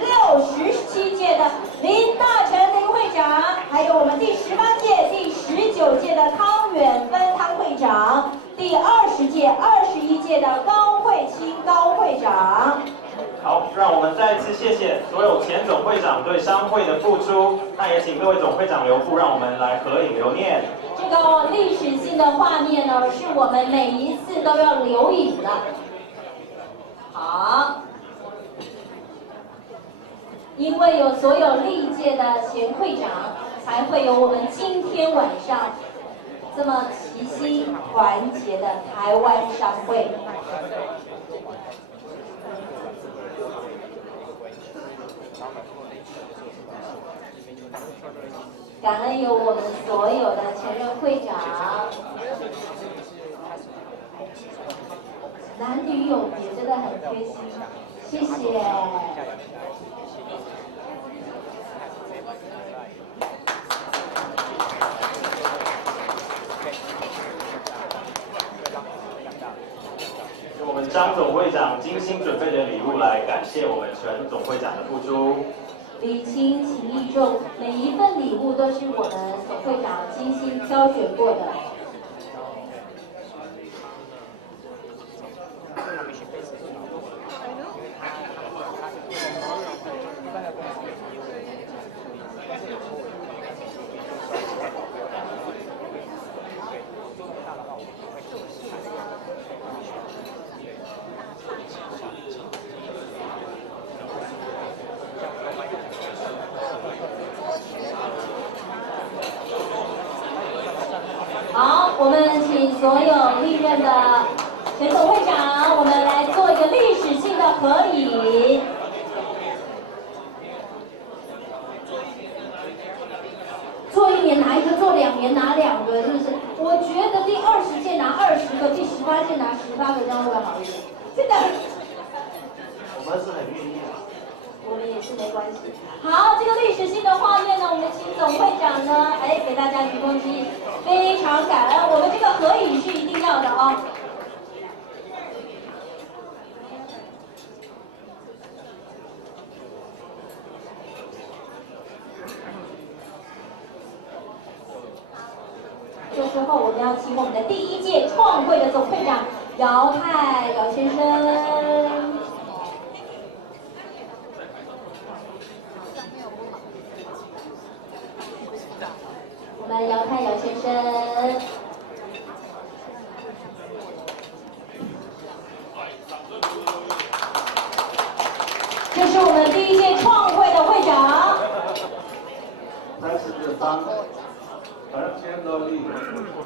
17届的林大成林会长，还有我们第18届、第19届的汤远芬汤会长，第20届、21届的高慧清高会长。好，让我们再次谢谢所有前总会长对商会的付出。那也请各位总会长留步，让我们来合影留念。这个个历史性的画面呢，是我们每一次都要留影的。好，因为有所有历届的前会长，才会有我们今天晚上这么齐心团结的台湾商会。感恩有我们所有的前任会长，男女有别真的很贴心，谢谢。由我们张总会长精心准备的礼物来感谢我们陈总会长的付出。礼轻情意重，每一份礼物都是我们总会长精心挑选过的。好，我们请所有历任的前总会长，我们来做一个历史性的合影。做1年拿1个，做2年拿2个，是不是？我觉得第20届拿20个，第18届拿18个，这样会不会好一点？真的。我们是很愿意的。我们也是没关系。好，这个历史性的画面呢，我们请总会长呢，给大家鞠躬致意，非常感恩。我们这个合影是一定要的哦。这时候我们要请我们的第1届创会的总会长姚泰姚先生。我们姚泰姚先生，这是我们第1届创会的会长。President Tang, Chairman Lee,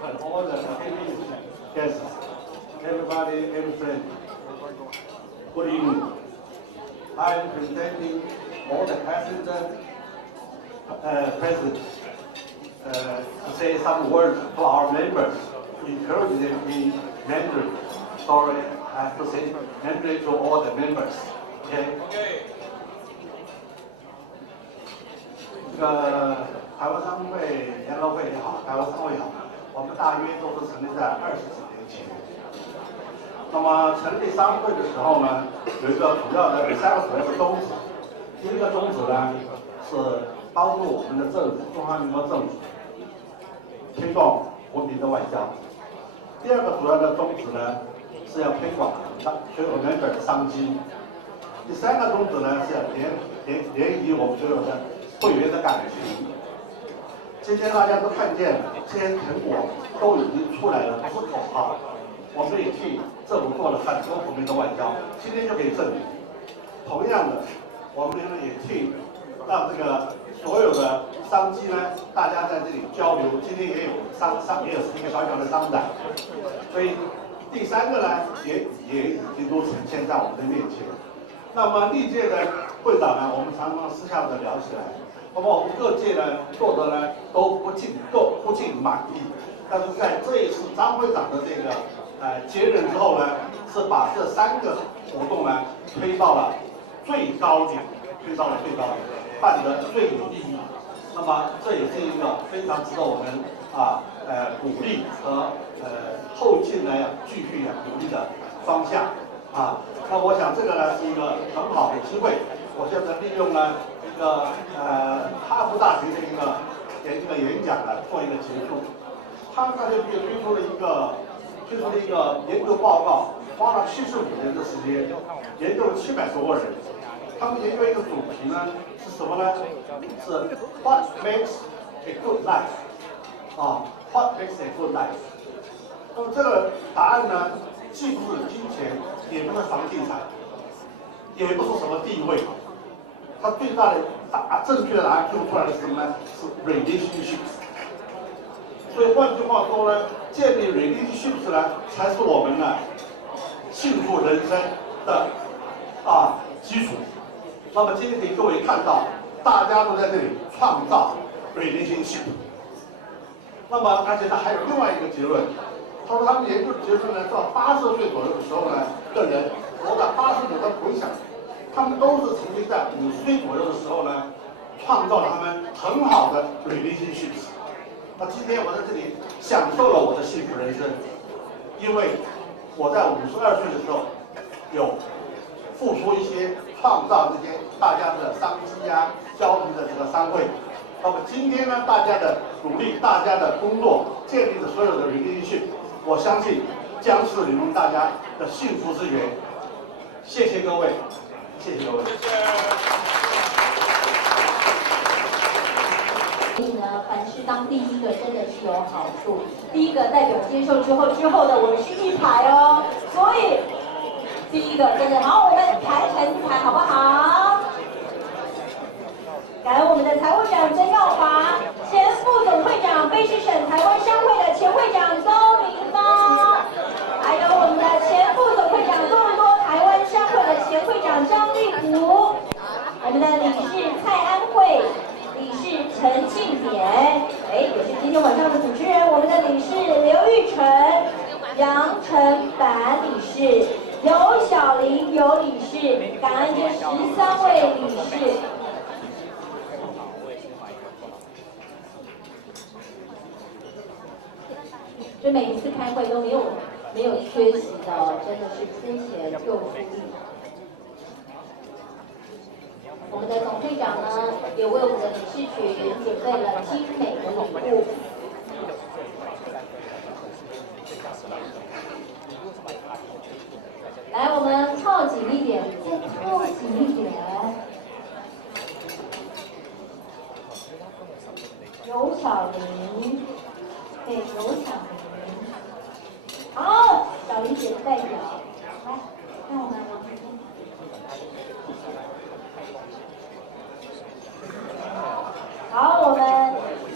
and all the guests, everybody, every friend. Good evening. I am presenting all the presidents, to say some words to our members, to encourage them in Mandarin. Sorry, I have to say Mandarin to all the members. Okay? 这个台湾商会联合会也好，台湾商会也好，我们大约都是成立在20几年前。那么成立商会的时候呢，有一个主要的3个主要的宗旨。第1个宗旨呢是帮助我们的政府，中华民国政府推动文明的外交。第2个主要的宗旨呢是要推广所有人的商机。第3个宗旨呢是要联谊我们所有的会员的感情。今天大家都看见了，这些成果都已经出来了，不是口号。我们也替政府做了很多文明的外交，今天就可以证明。同样的，我们也替让这个所有的商机呢，大家在这里交流。今天也有也有一个小小的商展，所以第3个呢，也已经都呈现在我们的面前。那么历届的会长呢，我们常常私下的聊起来。那么我们各界呢做的呢都不尽满意，但是在这一次张会长的这个接任之后呢，是把这3个活动呢推到了最高点，办得最有意义。那么这也是一个非常值得我们鼓励和后进呢继续努力的方向啊。那我想这个呢是一个很好的机会，我现在利用呢一个哈佛大学的一个演讲呢做一个结束。哈佛大学推出了一个研究报告，花了75年的时间，研究了700多个人。他们研究一个主题呢是什么呢？是 What makes a good life？ What makes a good life？ 那么这个答案呢，既不是金钱，也不是房地产，也不是什么地位，它最大的正确的答案最后出来的是什么呢？是 relationships。所以换句话说呢，建立 relationships 呢，才是我们呢幸福人生的基础。那么今天给各位看到，大家都在这里创造 relationship。那么而且他还有另外一个结论，他说他们研究结论呢，到80岁左右的时候呢，的人活到80岁，他回想，他们都是曾经在50岁左右的时候呢，创造了他们很好的 relationships。那今天我在这里享受了我的幸福人生，因为我在52岁的时候有付出一些创造这些大家的商机啊、交流的这个商会。那么今天呢，大家的努力、大家的工作，建立的所有的 relationship， 我相信将是你们大家的幸福之源。谢谢各位，谢谢各位。所以呢，凡事当第一个真的是有好处。第一个代表接受之后的我们是一排哦，所以第一个真的好，我们排成排好不好？感恩我们的财务长曾耀华，前副总会长卑诗省台湾商会的前会长周明芳，还有我们的前副总会长多伦多台湾商会的前会长张立福，我们的理事蔡安慧。理事陈庆典，也是今天晚上的主持人，我们的理事刘玉成、杨成凡理事、尤小玲尤理事，感恩这13位理事。所以每一次开会都没有缺席的，真的是出钱又出力。我们的总会长呢，也为我们的理事群准备了精美的礼物。来，我们靠紧一点，再靠紧一点。尤小玲，对，尤小玲。好，小玲姐的代表，来，让我们。好，我们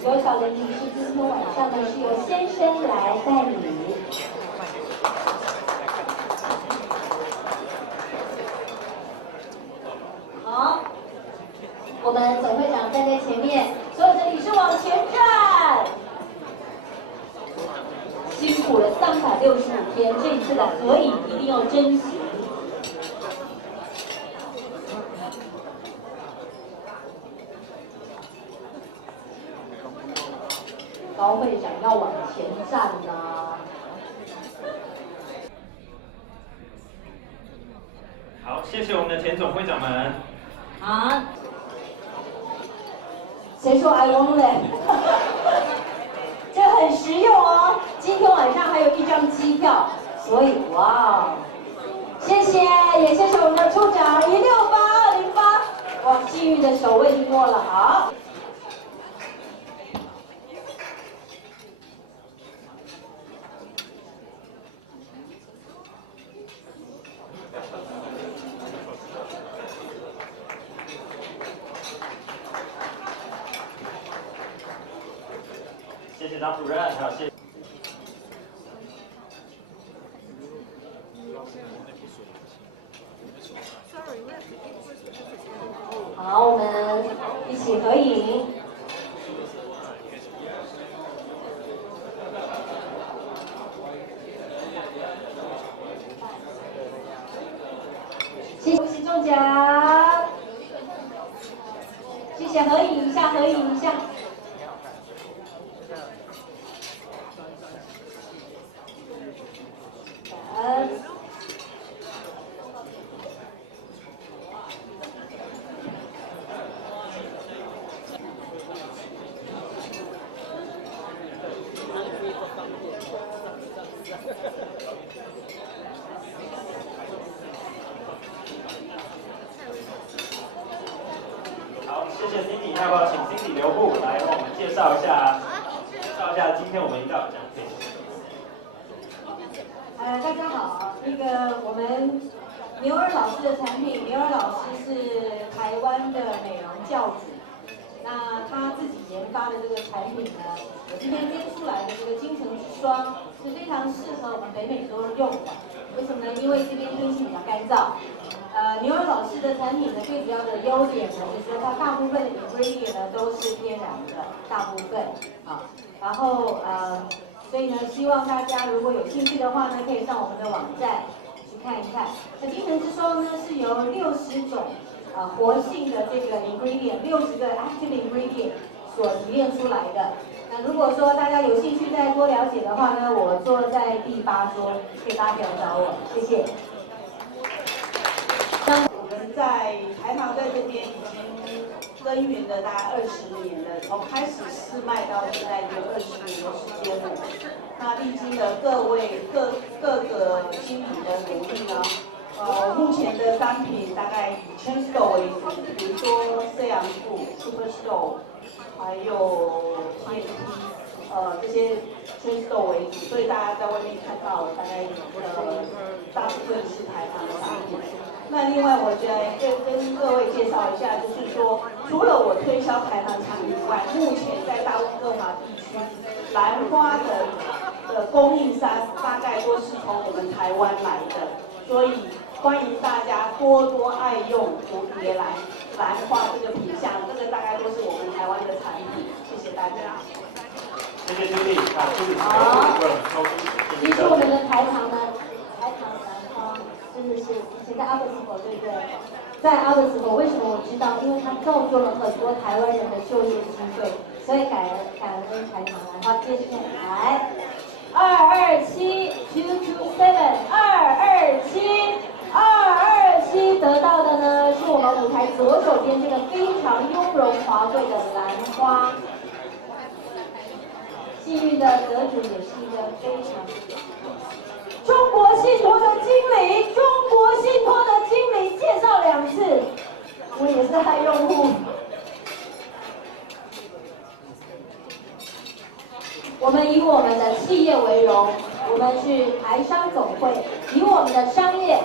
尤小玲理事今天晚上呢是由先生来代理。好，我们总会长站在前面，所有的理事往前站。辛苦了365天，这一次的合影一定要珍惜。高会长要往前站呐。好，谢谢我们的前总会长们。啊？谁说 I won't let？ 这很实用哦。今天晚上还有1张机票，所以哇，谢谢，也谢谢我们的处长168-208，哇，幸运的手我已经握了，好。谢谢张主任，还有谢。好，我们一起合影。谢谢恭喜中奖，谢谢合影一下，合影一下。感恩。好，谢谢 Cindy， 要不要请 Cindy 留步来帮我们介绍一下下今天我们一道奖品。大家好，我们牛儿老师的产品，牛儿老师是台湾的美容教主，那他自己研发的这个产品呢，我今天捏出来的这个金城之霜是非常适合我们北美洲用的。为什么呢？因为这边天气比较干燥。牛儿老师的产品呢，最主要的优点呢，就是说它大部分的 ingredient 呢都是天然的，大部分啊，然后所以呢，希望大家如果有兴趣的话呢，可以上我们的网站去看一看。那金城之霜呢是由60种活性的这个 ingredient，60个 active ingredient 所提炼出来的。那如果说大家有兴趣再多了解的话呢，我坐在第8桌，可以大家来找我，谢谢。我们在台糖在这边已经耕耘了大概20年了，从开始试卖到现在有20年的时间了。那历经了各个经理的努力呢，目前的商品大概以chain store为主，比如说这样布、Super Store， 还有 TNT， 这些chain store为主，所以大家在外面看到大概大部分是台糖的商品。那另外，我觉得跟各位介绍一下，就是说，除了我推销台糖产品以外，目前在大温哥华地区，兰花的供应商大概都是从我们台湾来的，所以欢迎大家多多爱用蝴蝶兰花这个品项，这个大概都是我们台湾的产品。谢谢大家。谢谢朱莉，那朱莉为我们抽出其实我们的台糖呢，台糖兰花真的是以前在阿德斯堡，对不对？在阿德斯堡，为什么我知道？因为它造就了很多台湾人的就业机会，所以感恩台糖兰花。接下来227，227得到的呢是我们舞台左手边这个非常雍容华贵的兰花。幸运的得主也是一个非常中国信托的经理，中国信托的经理介绍2次，我也是爱用户。我们以我们的企业为荣，我们是台商总会，以我们的商业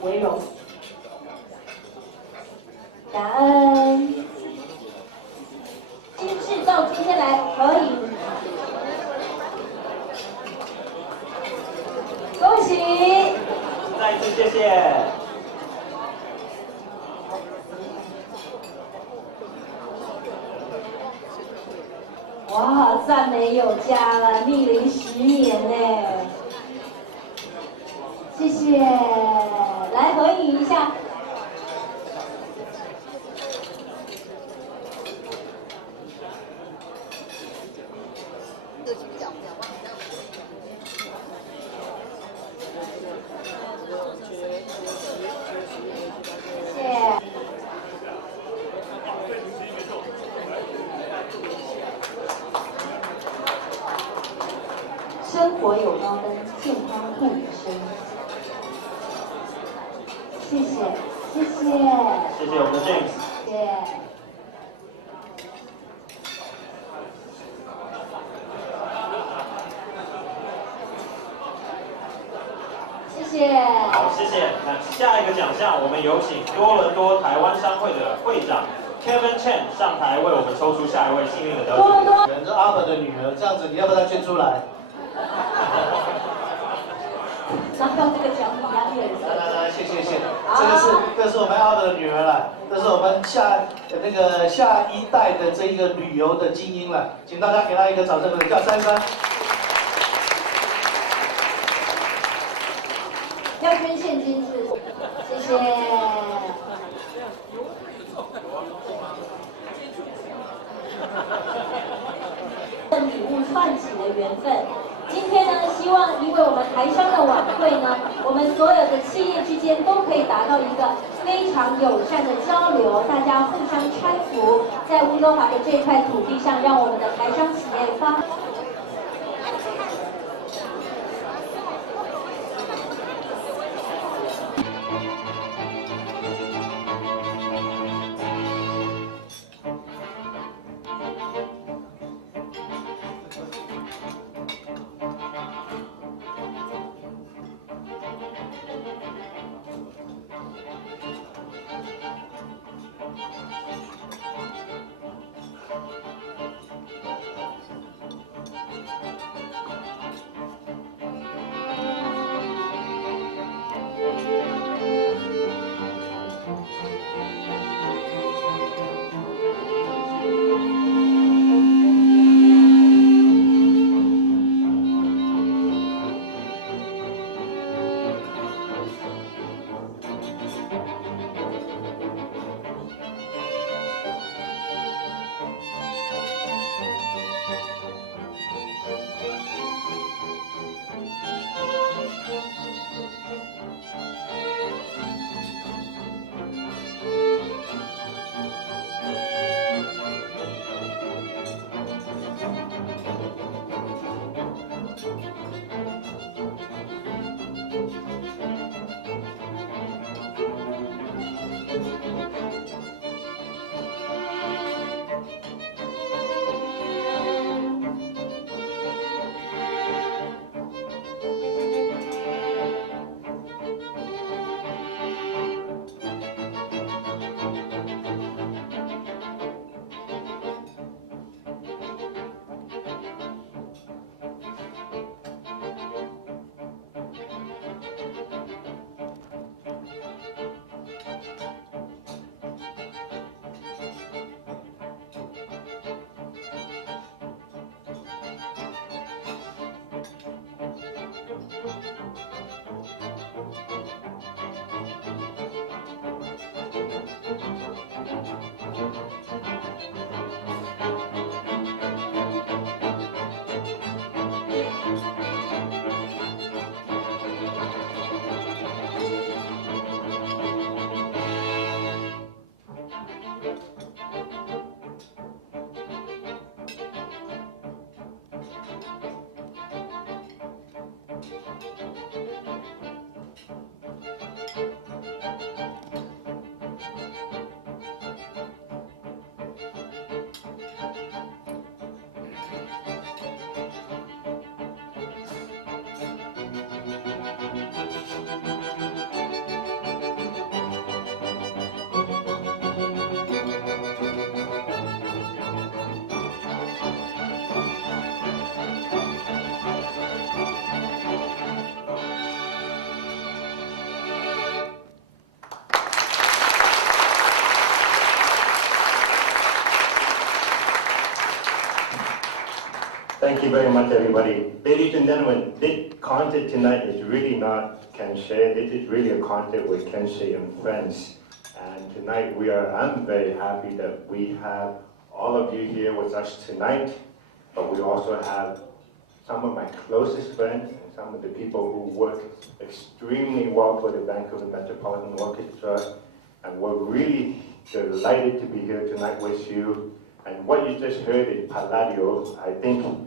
为荣。感恩。新制造今天来可以，恭喜！再一次谢谢。哇，赞美有加了，逆龄10年呢，谢谢。来合影一下。生活有高灯，健康护理生。谢谢，谢谢，谢谢我们的 James。谢谢。谢谢。好，谢谢。那下一个奖项，我们有请多伦多台湾商会的会长 Kevin Chen 上台为我们抽出下一位幸运的得主。这阿本的女儿，这样子你要不要捐出来？拿到这个奖品压力很大。来，谢谢。这是我们阿本的女儿了，这是我们下一代的这一个旅游的精英了，请大家给她一个掌声，叫珊珊。要捐现金是，谢谢。礼物串起了缘分。今天呢，希望因为我们台商的晚会呢，我们所有的企业之间都可以达到一个非常友善的交流，大家互相搀扶，在温哥华的这块土地上，让我们的台商企业发。Thank you very much, everybody. Ladies and gentlemen, this concert tonight is really not Kenshay. This is really a concert with Kenshay and friends. And tonight I'm very happy that we have all of you here with us tonight, but we also have some of my closest friends and some of the people who work extremely well for the Vancouver Metropolitan Orchestra. And we're really delighted to be here tonight with you. And what you just heard is Palladio. I think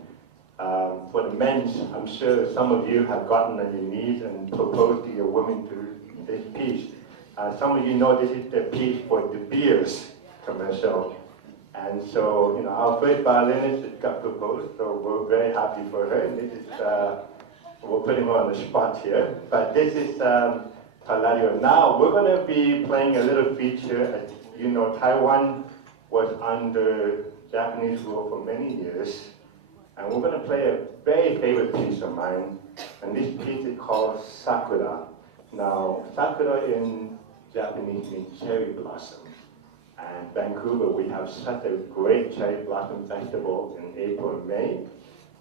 for the men, I'm sure some of you have gotten on your knees and proposed to your women to this piece. Some of you know this is the piece for De Beers commercial. And so, you know, our first violinist got proposed, so we're very happy for her. And this is, we're putting her on the spot here. But this is Palladio. Now, we're going to be playing a little feature. As you know, Taiwan was under Japanese rule for many years. And we're going to play a very favorite piece of mine. And this piece is called Sakura. Now, Sakura in Japanese means cherry blossom. And Vancouver, we have such a great cherry blossom festival in April and May.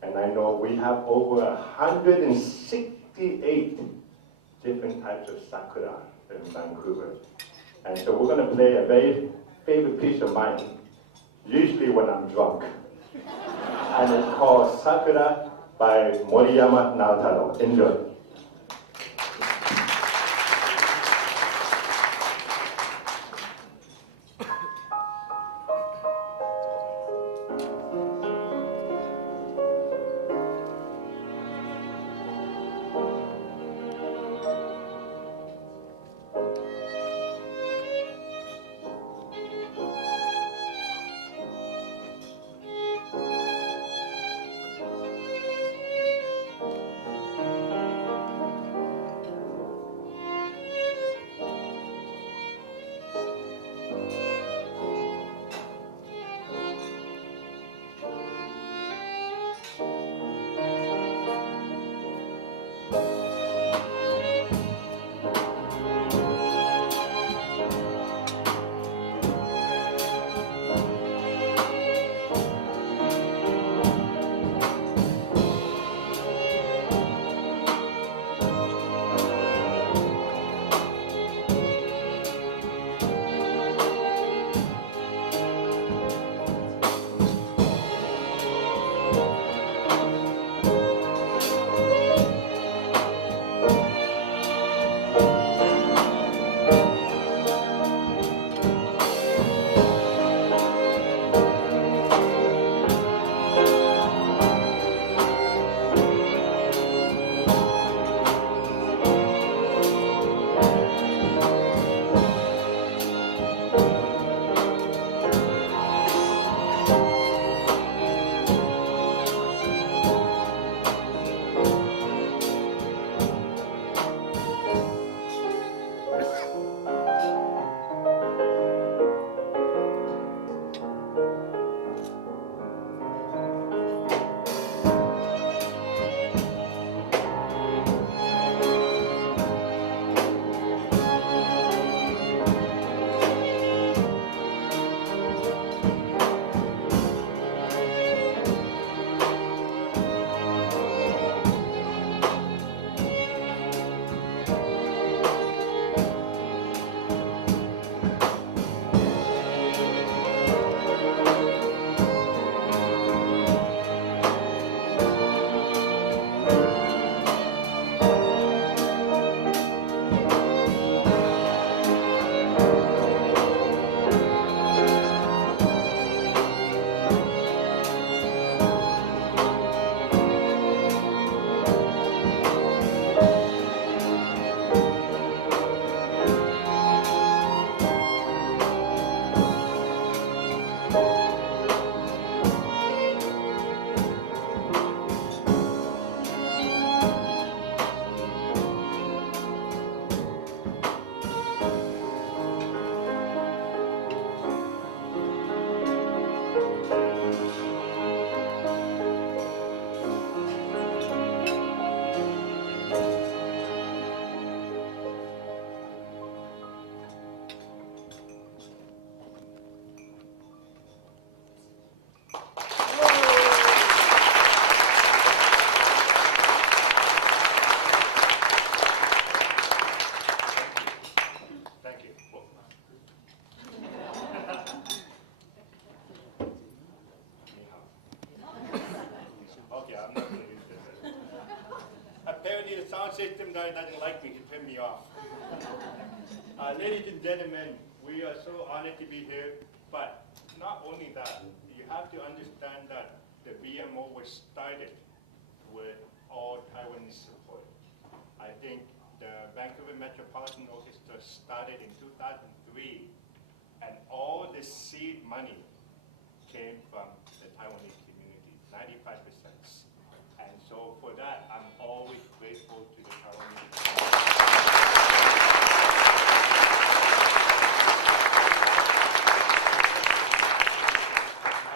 And I know we have over 168 different types of sakura in Vancouver. And so we're going to play a very favorite piece of mine, usually when I'm drunk. And it's called Sakura by Moriyama Naotaro. Enjoy. system that doesn't like me to turn me off. Ladies and gentlemen, we are so honored to be here, but not only that, you have to understand that the BMO was started with all Taiwanese support. I think the Vancouver Metropolitan Orchestra started in 2003, and all the seed money came from the Taiwanese community, 95%. And so for that, I'm always grateful to the Taiwanese community.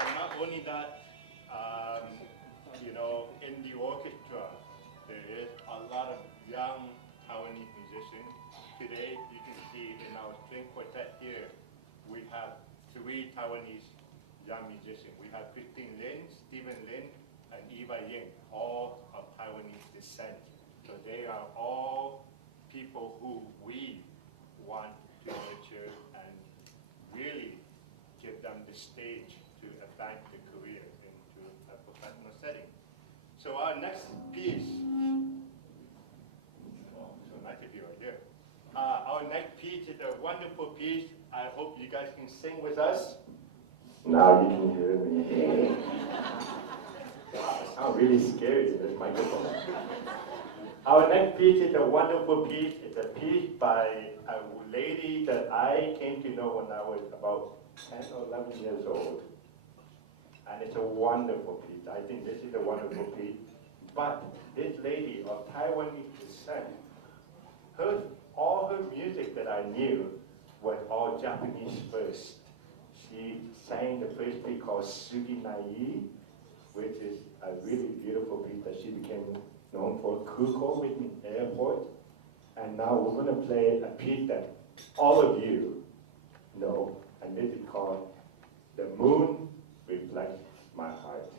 And not only that, you know, in the orchestra, there is a lot of young Taiwanese musicians. Today, you can see in our string quartet here, we have 3 Taiwanese young musicians. We have Christine Lin, Stephen Lin, and Eva Ying, all of Taiwanese descent. So they are all people who we want to nurture and really give them the stage to advance their career into a professional setting. So our next piece, oh, so nice of you right here. Our next piece is a wonderful piece. I hope you guys can sing with us. Now you can hear me. Wow, I sound really scary in this microphone. Our next piece is a wonderful piece. It's a piece by a lady that I came to know when I was about 10 or 11 years old. And it's a wonderful piece. I think this is a wonderful piece. But this lady of Taiwanese descent, all her music that I knew was all Japanese first. She sang the first piece called Sugi Nai, which is a really beautiful piece that she became known for, Kuko with the airport. And now we're going to play a piece that all of you know, and this is called The Moon Reflects My Heart.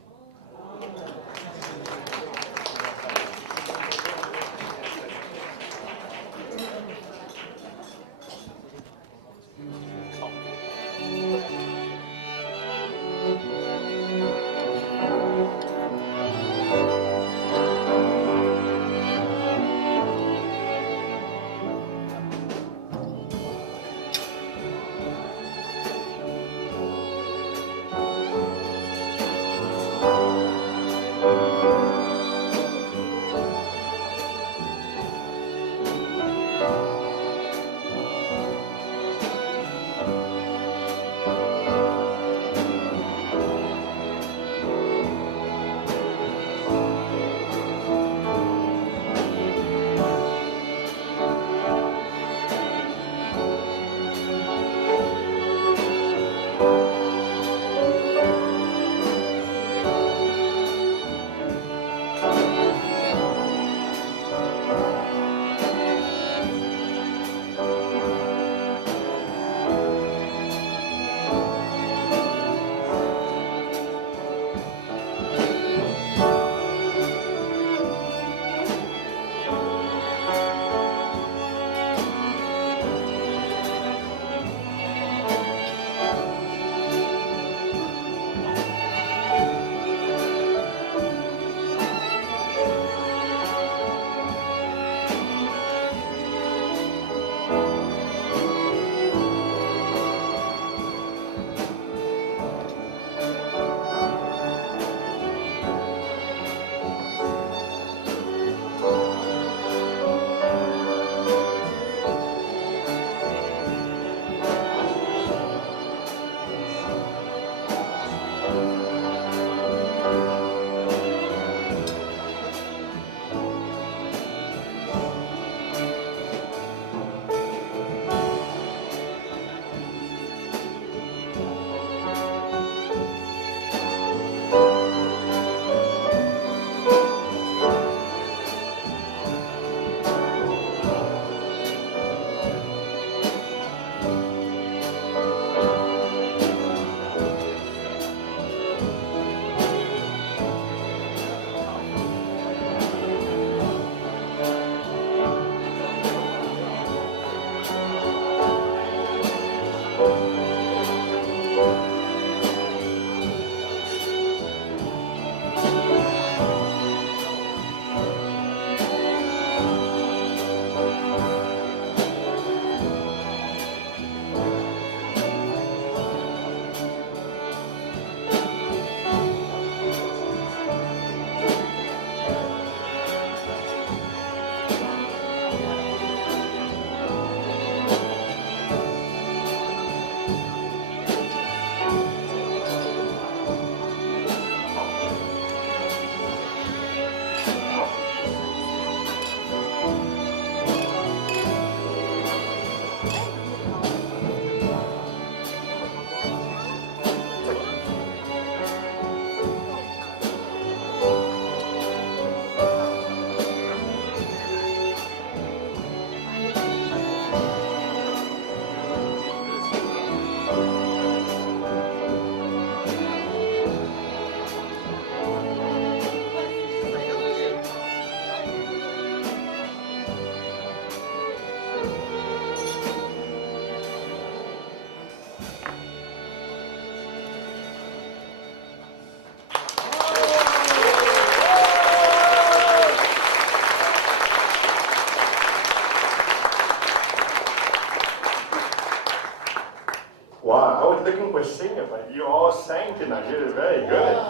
Wow, I was looking for a singer, but you all sang tonight. You're very good.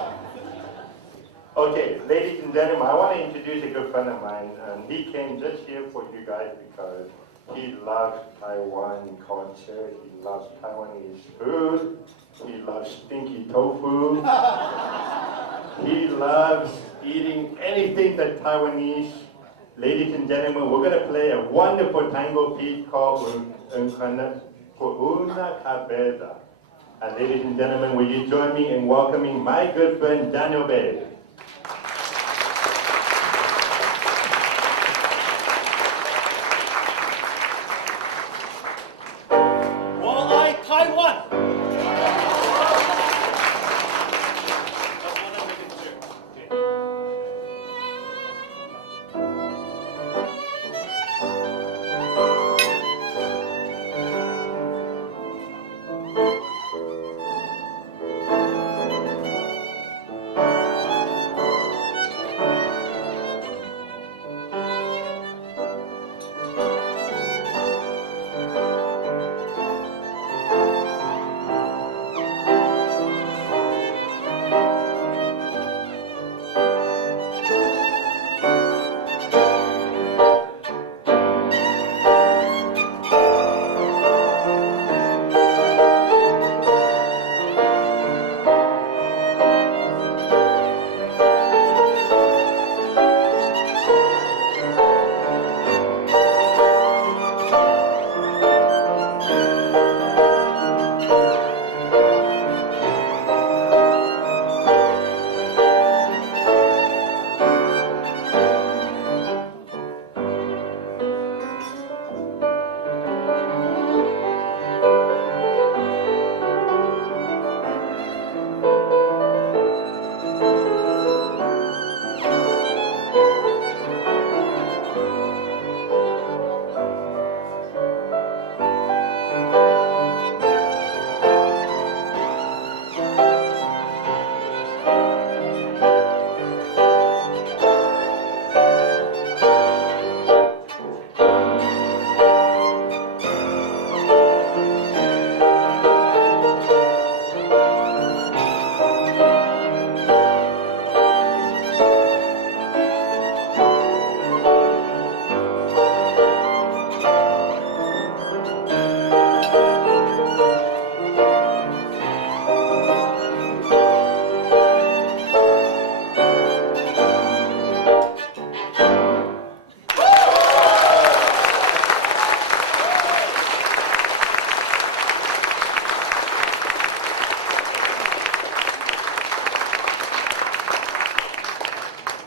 Okay, ladies and gentlemen, I want to introduce a good friend of mine, and he came just here for you guys because he loves Taiwan culture, he loves Taiwanese food, he loves stinky tofu, he loves eating anything that's Taiwanese. Ladies and gentlemen, we're going to play a wonderful tango piece called Una Cabeza. And ladies and gentlemen, will you join me in welcoming my good friend Daniel Bay?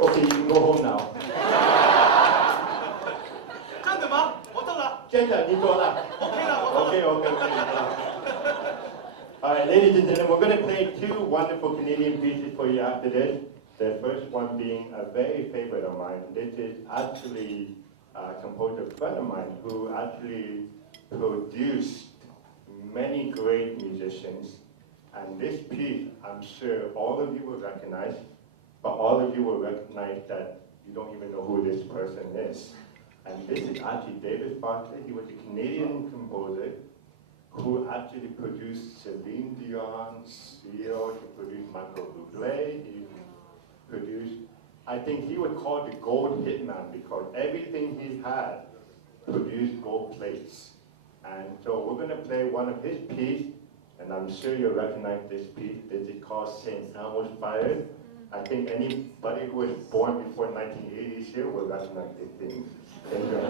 Okay, you can go home now. 真的吗？我动了。真的，你做了。OK 了，我动了。Okay. All right, ladies and gentlemen, we're going to play two wonderful Canadian pieces for you after this. The first one being a very favorite of mine. This is actually a composer friend of mine who actually produced many great musicians. And this piece, I'm sure all of you will recognize, but all of you will recognize that you don't even know who this person is. And this is actually David Foster. He was a Canadian composer who actually produced Celine Dion, Seal, he produced Michael Bublé, he produced, I think he was called the gold hitman because everything he had produced gold plates. And so we're going to play one of his pieces, and I'm sure you'll recognize this piece. This is called St. Elmo's Fire. I think anybody who was born before 1980 here will recognize this thing. Enjoy.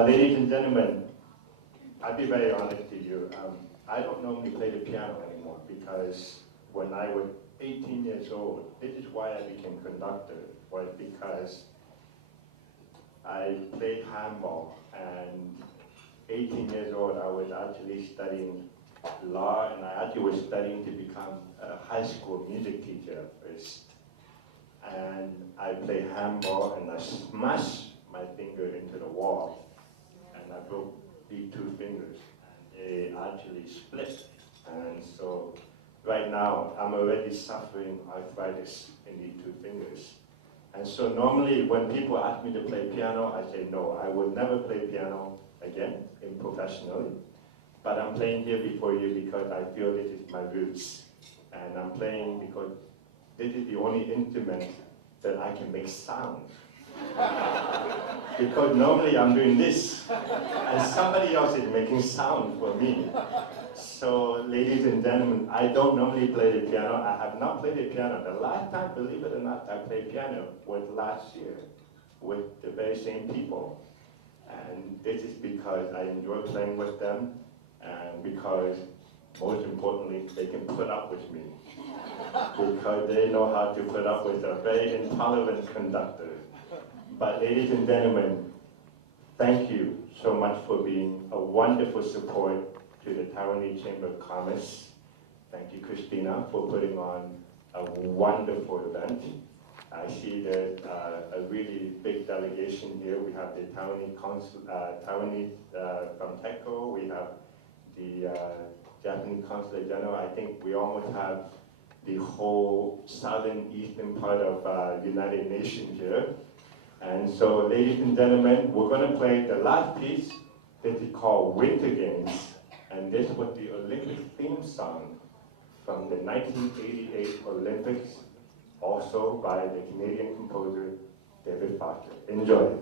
Ladies and gentlemen, I'll be very honest to you. I don't normally play the piano anymore because when I was 18 years old, this is why I became conductor, was because I played handball, and 18 years old I was actually studying law, and I actually was studying to become a high school music teacher at first. And I played handball and I smashed my finger into the wall, and I broke these two fingers, and they actually split. And so right now I'm already suffering arthritis in these two fingers. And so normally when people ask me to play piano, I say no, I will never play piano again professionally. But I'm playing here before you because I feel this is my roots. And I'm playing because this is the only instrument that I can make sound. Because normally I'm doing this, and somebody else is making sound for me. So, ladies and gentlemen, I don't normally play the piano. I have not played the piano. The last time, believe it or not, I played piano was last year with the very same people. And this is because I enjoy playing with them, and because, most importantly, they can put up with me. Because they know how to put up with a very intolerant conductor. But ladies and gentlemen, thank you so much for being a wonderful support to the Taiwanese Chamber of Commerce. Thank you, Christina, for putting on a wonderful event. I see there's a really big delegation here. We have the Taiwanese from TECO. We have the Japanese Consulate General. I think we almost have the whole southern eastern part of United Nations here. And so, ladies and gentlemen, we're going to play the last piece that is called Winter Games. And this was the Olympic theme song from the 1988 Olympics, also by the Canadian composer David Foster. Enjoy.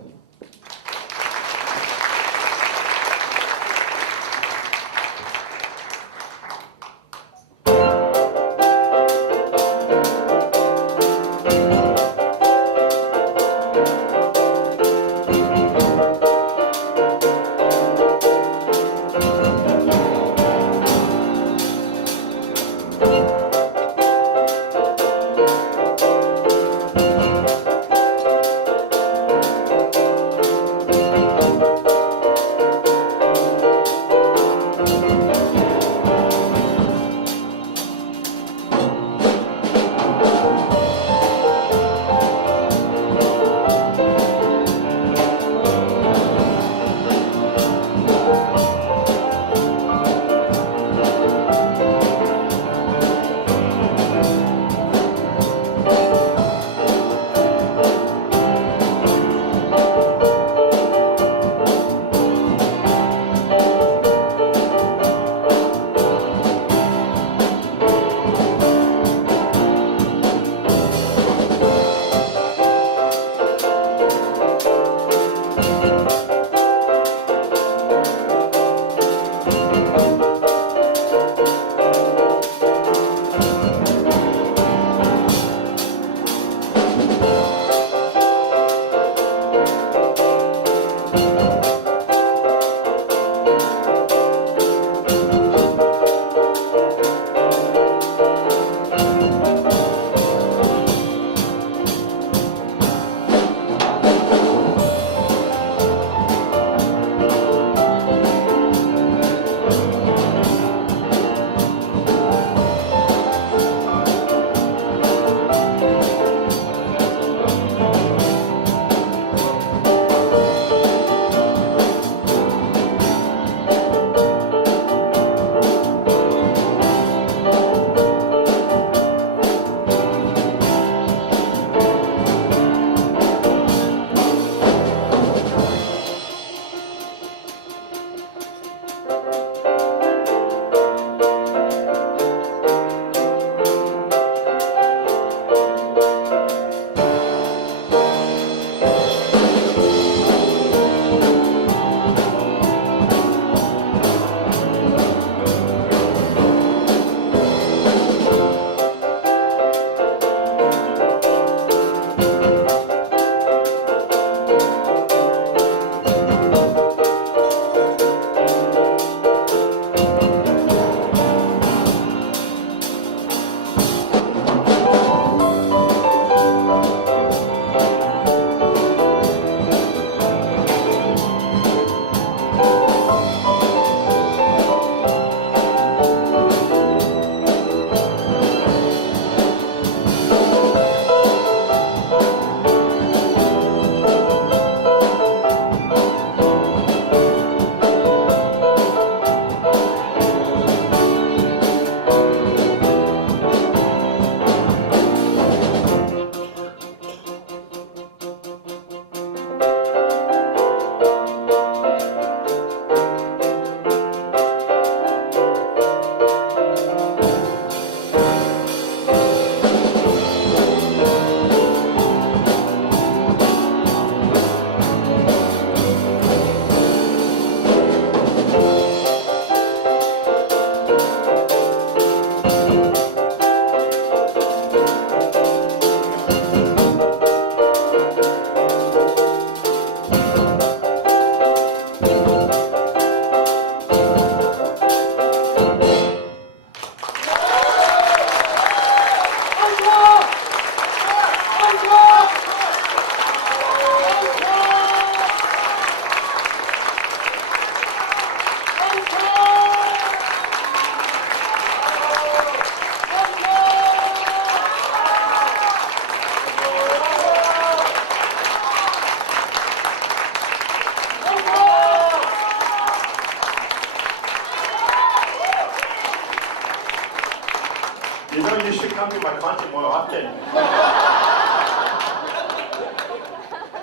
good.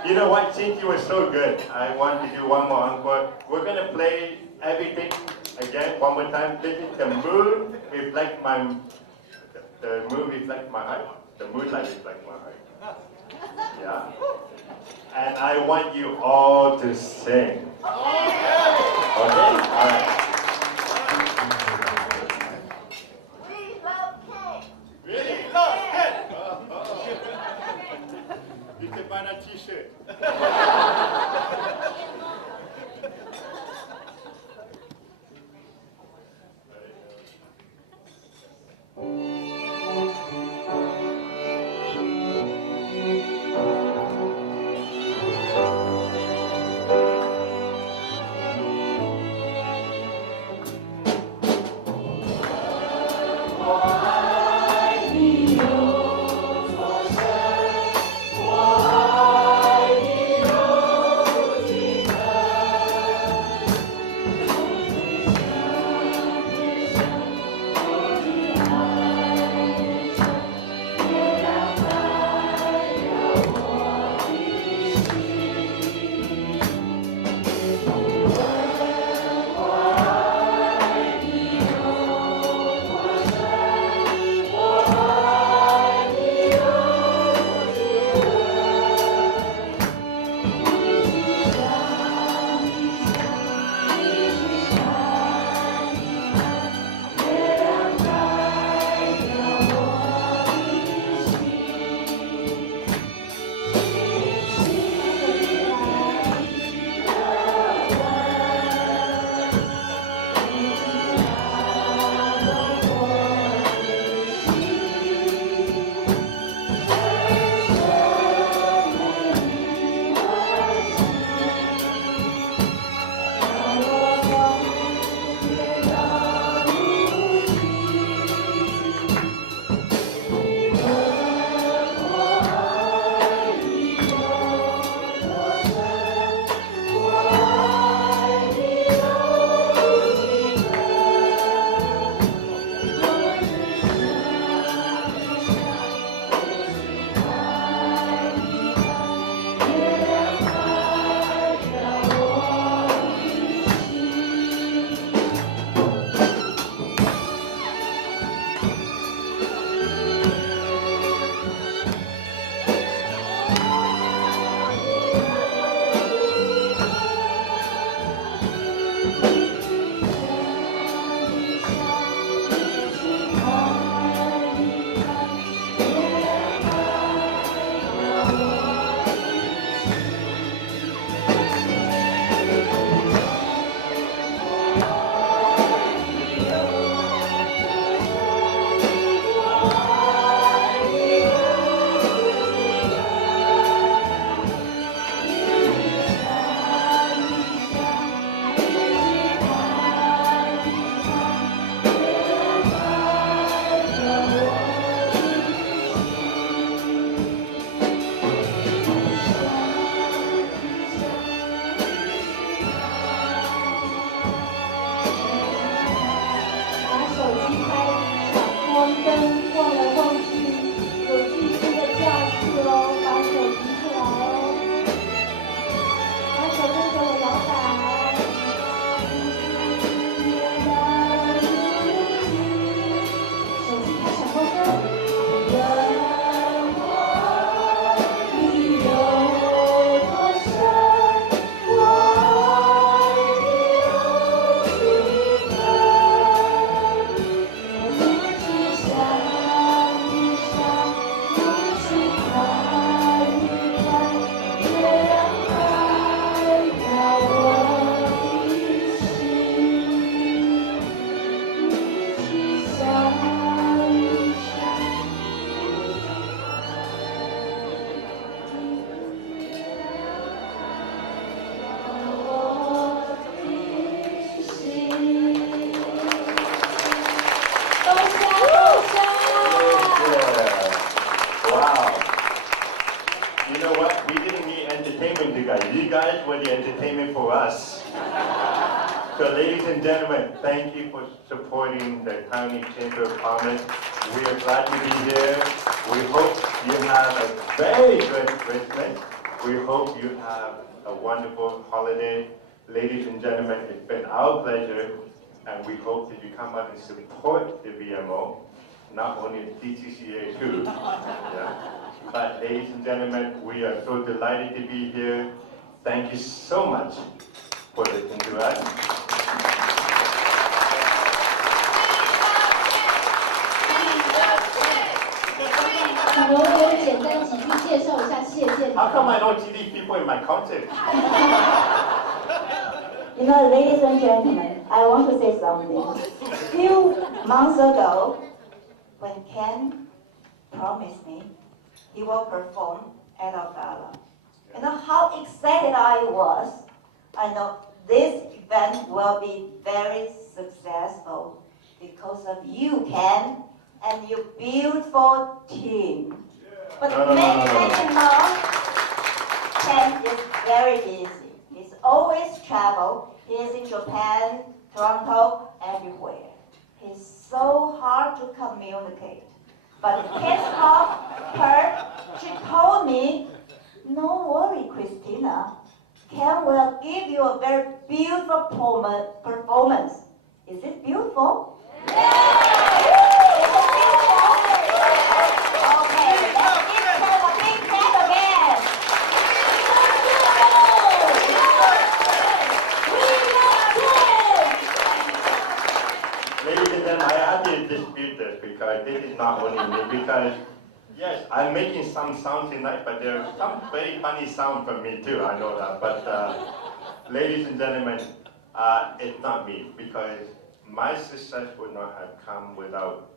You know what? Since you were so good, I want to do one more encore. We're gonna play everything again one more time. This is the moon reflect my. The moon reflect my heart. The moonlight reflect my heart. Yeah. And I want you all to sing. Okay? All right. We love cake. Really? Love cake. You can buy that T-shirt. You guys were the entertainment for us. So ladies and gentlemen, thank you for supporting the County Chamber of Commerce. We are glad to be here. We hope you have a very good Christmas. We hope you have a wonderful holiday. Ladies and gentlemen, it's been our pleasure, and we hope that you come out and support the VMO, not only the DCCA too. Yeah. But ladies and gentlemen, we are so delighted to be here. Thank you so much for listening to us. 我有简单几句介绍一下谢谢。 How come I don't see these people in my concert? You know, ladies and gentlemen, I want to say something. A few months ago, when Ken promised me he will perform at our gala, you know how excited I was. I know this event will be very successful because of you, Ken, and your beautiful team. But many know Ken is very busy. He's always travel. He is in Japan, Toronto, everywhere. He's so hard to communicate. But Ken's mom, she told me, "No worry, Christina. Ken will give you a very beautiful performance." Is it beautiful? Yeah! Dispute this because this is not only me, because yes, I'm making some sound tonight, but there are some very funny sound from me too, I know that. But ladies and gentlemen, it's not me, because my success would not have come without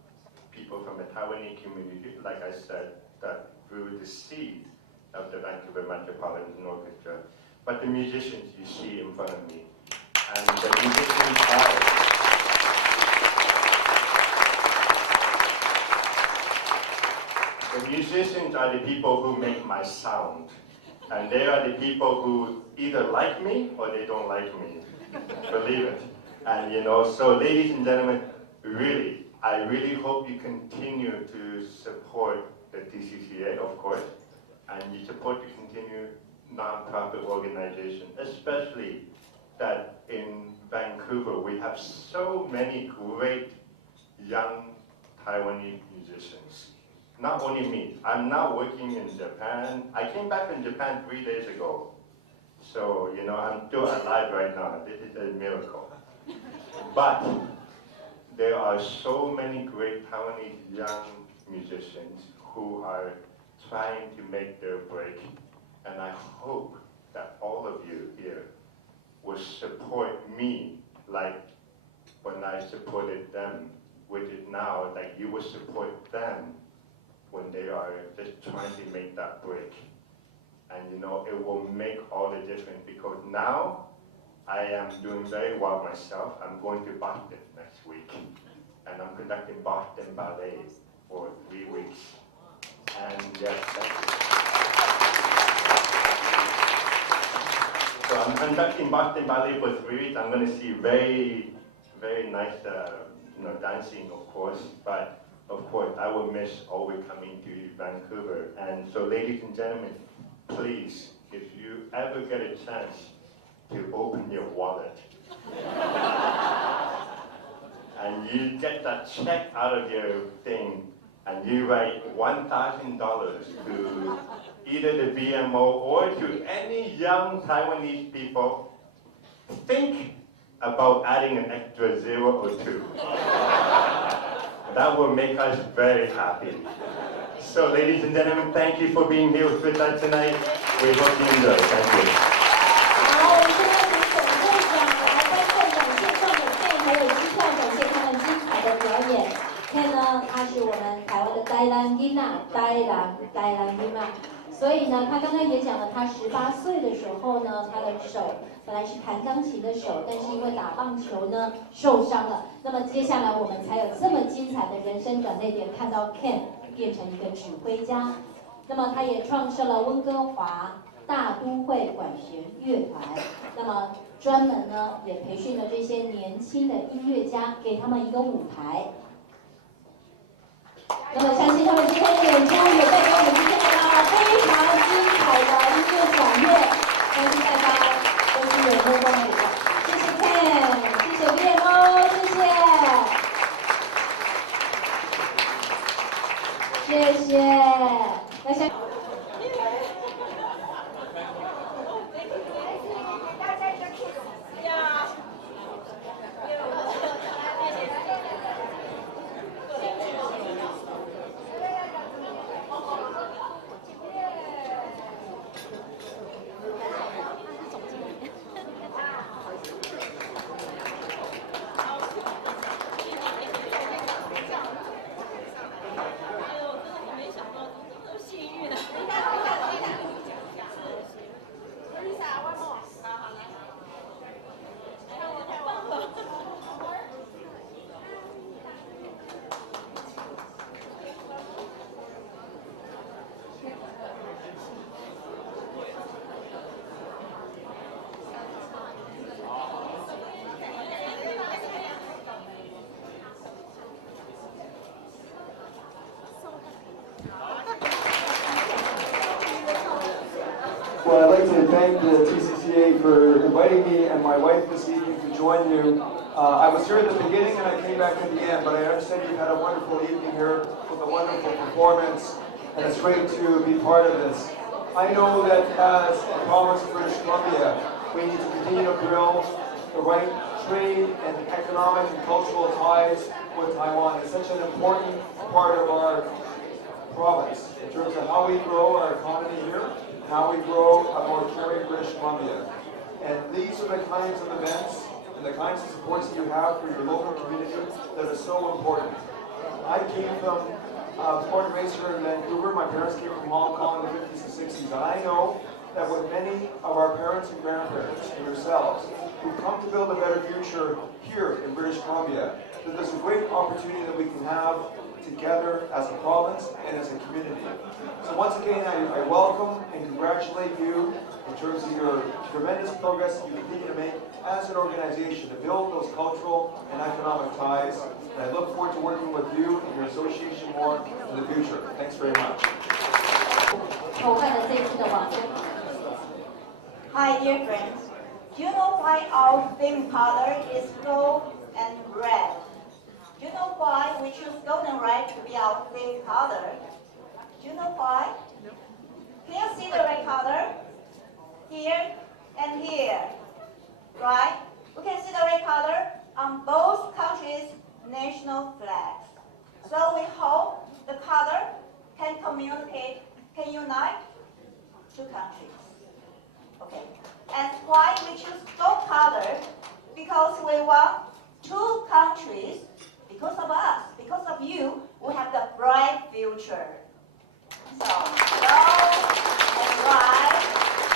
people from the Taiwanese community, like I said, that grew the seed of the Vancouver Metropolitan Orchestra. But the musicians you see in front of me, and the musicians are the musicians are the people who make my sound. And they are the people who either like me or they don't like me. Believe it. And you know, so ladies and gentlemen, really, I really hope you continue to support the DCCA, of course, and you support the continued non-profit organization, especially that in Vancouver we have so many great young Taiwanese musicians. Not only me, I'm now working in Japan. I came back from Japan 3 days ago. So, you know, I'm still alive right now. This is a miracle. But there are so many great Taiwanese young musicians who are trying to make their break. And I hope that all of you here will support me like when I supported them, which is now like you will support them when they are just trying to make that break. And you know, it will make all the difference, because now I am doing very well myself. I'm going to Boston next week, and I'm conducting Boston Ballet for 3 weeks. And yes, so I'm conducting Boston Ballet for 3 weeks. I'm going to see very, very nice, you know, dancing, of course, but of course, I will miss always coming to Vancouver. And so, ladies and gentlemen, please, if you ever get a chance to open your wallet and you get that check out of your thing and you write $1,000 to either the VMO or to any young Taiwanese people, think about adding an extra 0 or 2. That will make us very happy. So, ladies and gentlemen, thank you for being here with us tonight. We hope you enjoy. Thank you. 好，我们现在请总会长来颁授感谢创本费还有机票，感谢他们精彩的表演。Ken 呢，他是我们台湾的呆兰吉娜，呆兰吉娜。所以呢，他刚刚也讲了，他18岁的时候呢，他的手本来是弹钢琴的手，但是因为打棒球呢受伤了。那么接下来我们才有这么精彩的人生转捩点，看到 Ken 变成一个指挥家。那么他也创设了温哥华大都会管弦乐团，那么专门呢也培训了这些年轻的音乐家，给他们一个舞台。那么相信他们今天的演出也带给我们今天的非常精彩的音乐晚宴，相信大家都是有目共睹的。谢谢 Ken， 谢谢 BMO， 谢谢，那下。Well, I'd like to thank the TCCA for inviting me and my wife this evening to join you. I was here at the beginning and I came back at the end, but I understand you've had a wonderful evening here with a wonderful performance, and it's great to be part of this. I know that as a province of British Columbia, we need to continue to build the right trade and economic and cultural ties with Taiwan. It's such an important part of our province in terms of how we grow our economy here, how we grow a more caring British Columbia. And these are the kinds of events and the kinds of supports that you have for your local community that are so important. I came from born and raised here in Vancouver. My parents came from Hong Kong in the 50s and 60s. And I know that with many of our parents and grandparents and yourselves who've come to build a better future here in British Columbia, that there's a great opportunity that we can have together as a province and as a community. So once again, I welcome and congratulate you in terms of your tremendous progress that you continue to make as an organization to build those cultural and economic ties. And I look forward to working with you and your association more in the future. Thanks very much. Hi, dear friends. Do you know why our theme color is gold and red? Do you know why we choose gold and red to be our theme color? Do you know why? No. Can you see the red color? Here and here. Right? We can see the red color on both countries' national flags. So we hope the color can communicate, can unite two countries. Okay. And why we choose gold color? Because we want two countries, because of us, because of you, we have the bright future. So, gold and white,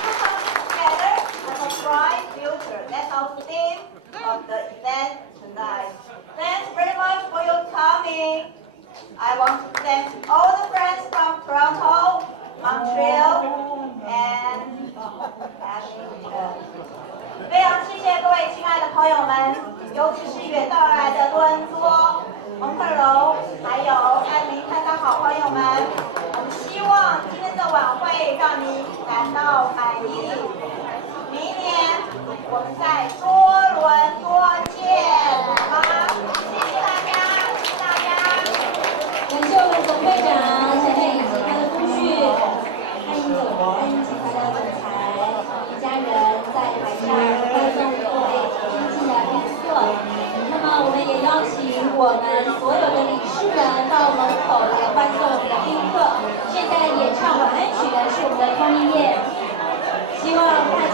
two countries together have a bright future. That's our theme of the event tonight. Thanks very much for your coming. I want to thank all the friends from Toronto, Montreal, and Washington. 非常谢谢各位亲爱的朋友们，尤其是远道而来的多伦多、蒙特柔，还有爱民香港好朋友们。我们希望今天的晚会让您感到满意。明年我们再多伦多见，好吗？谢谢大家，谢谢大家。感谢我们总会长小妹以及他的夫婿，安英集团的总裁一家人在台上欢送各位尊敬的宾客。那么我们也邀请我们所有的理事们到门口来欢送我们的宾客。现在演唱晚安曲的是我们的通音乐，希望大家。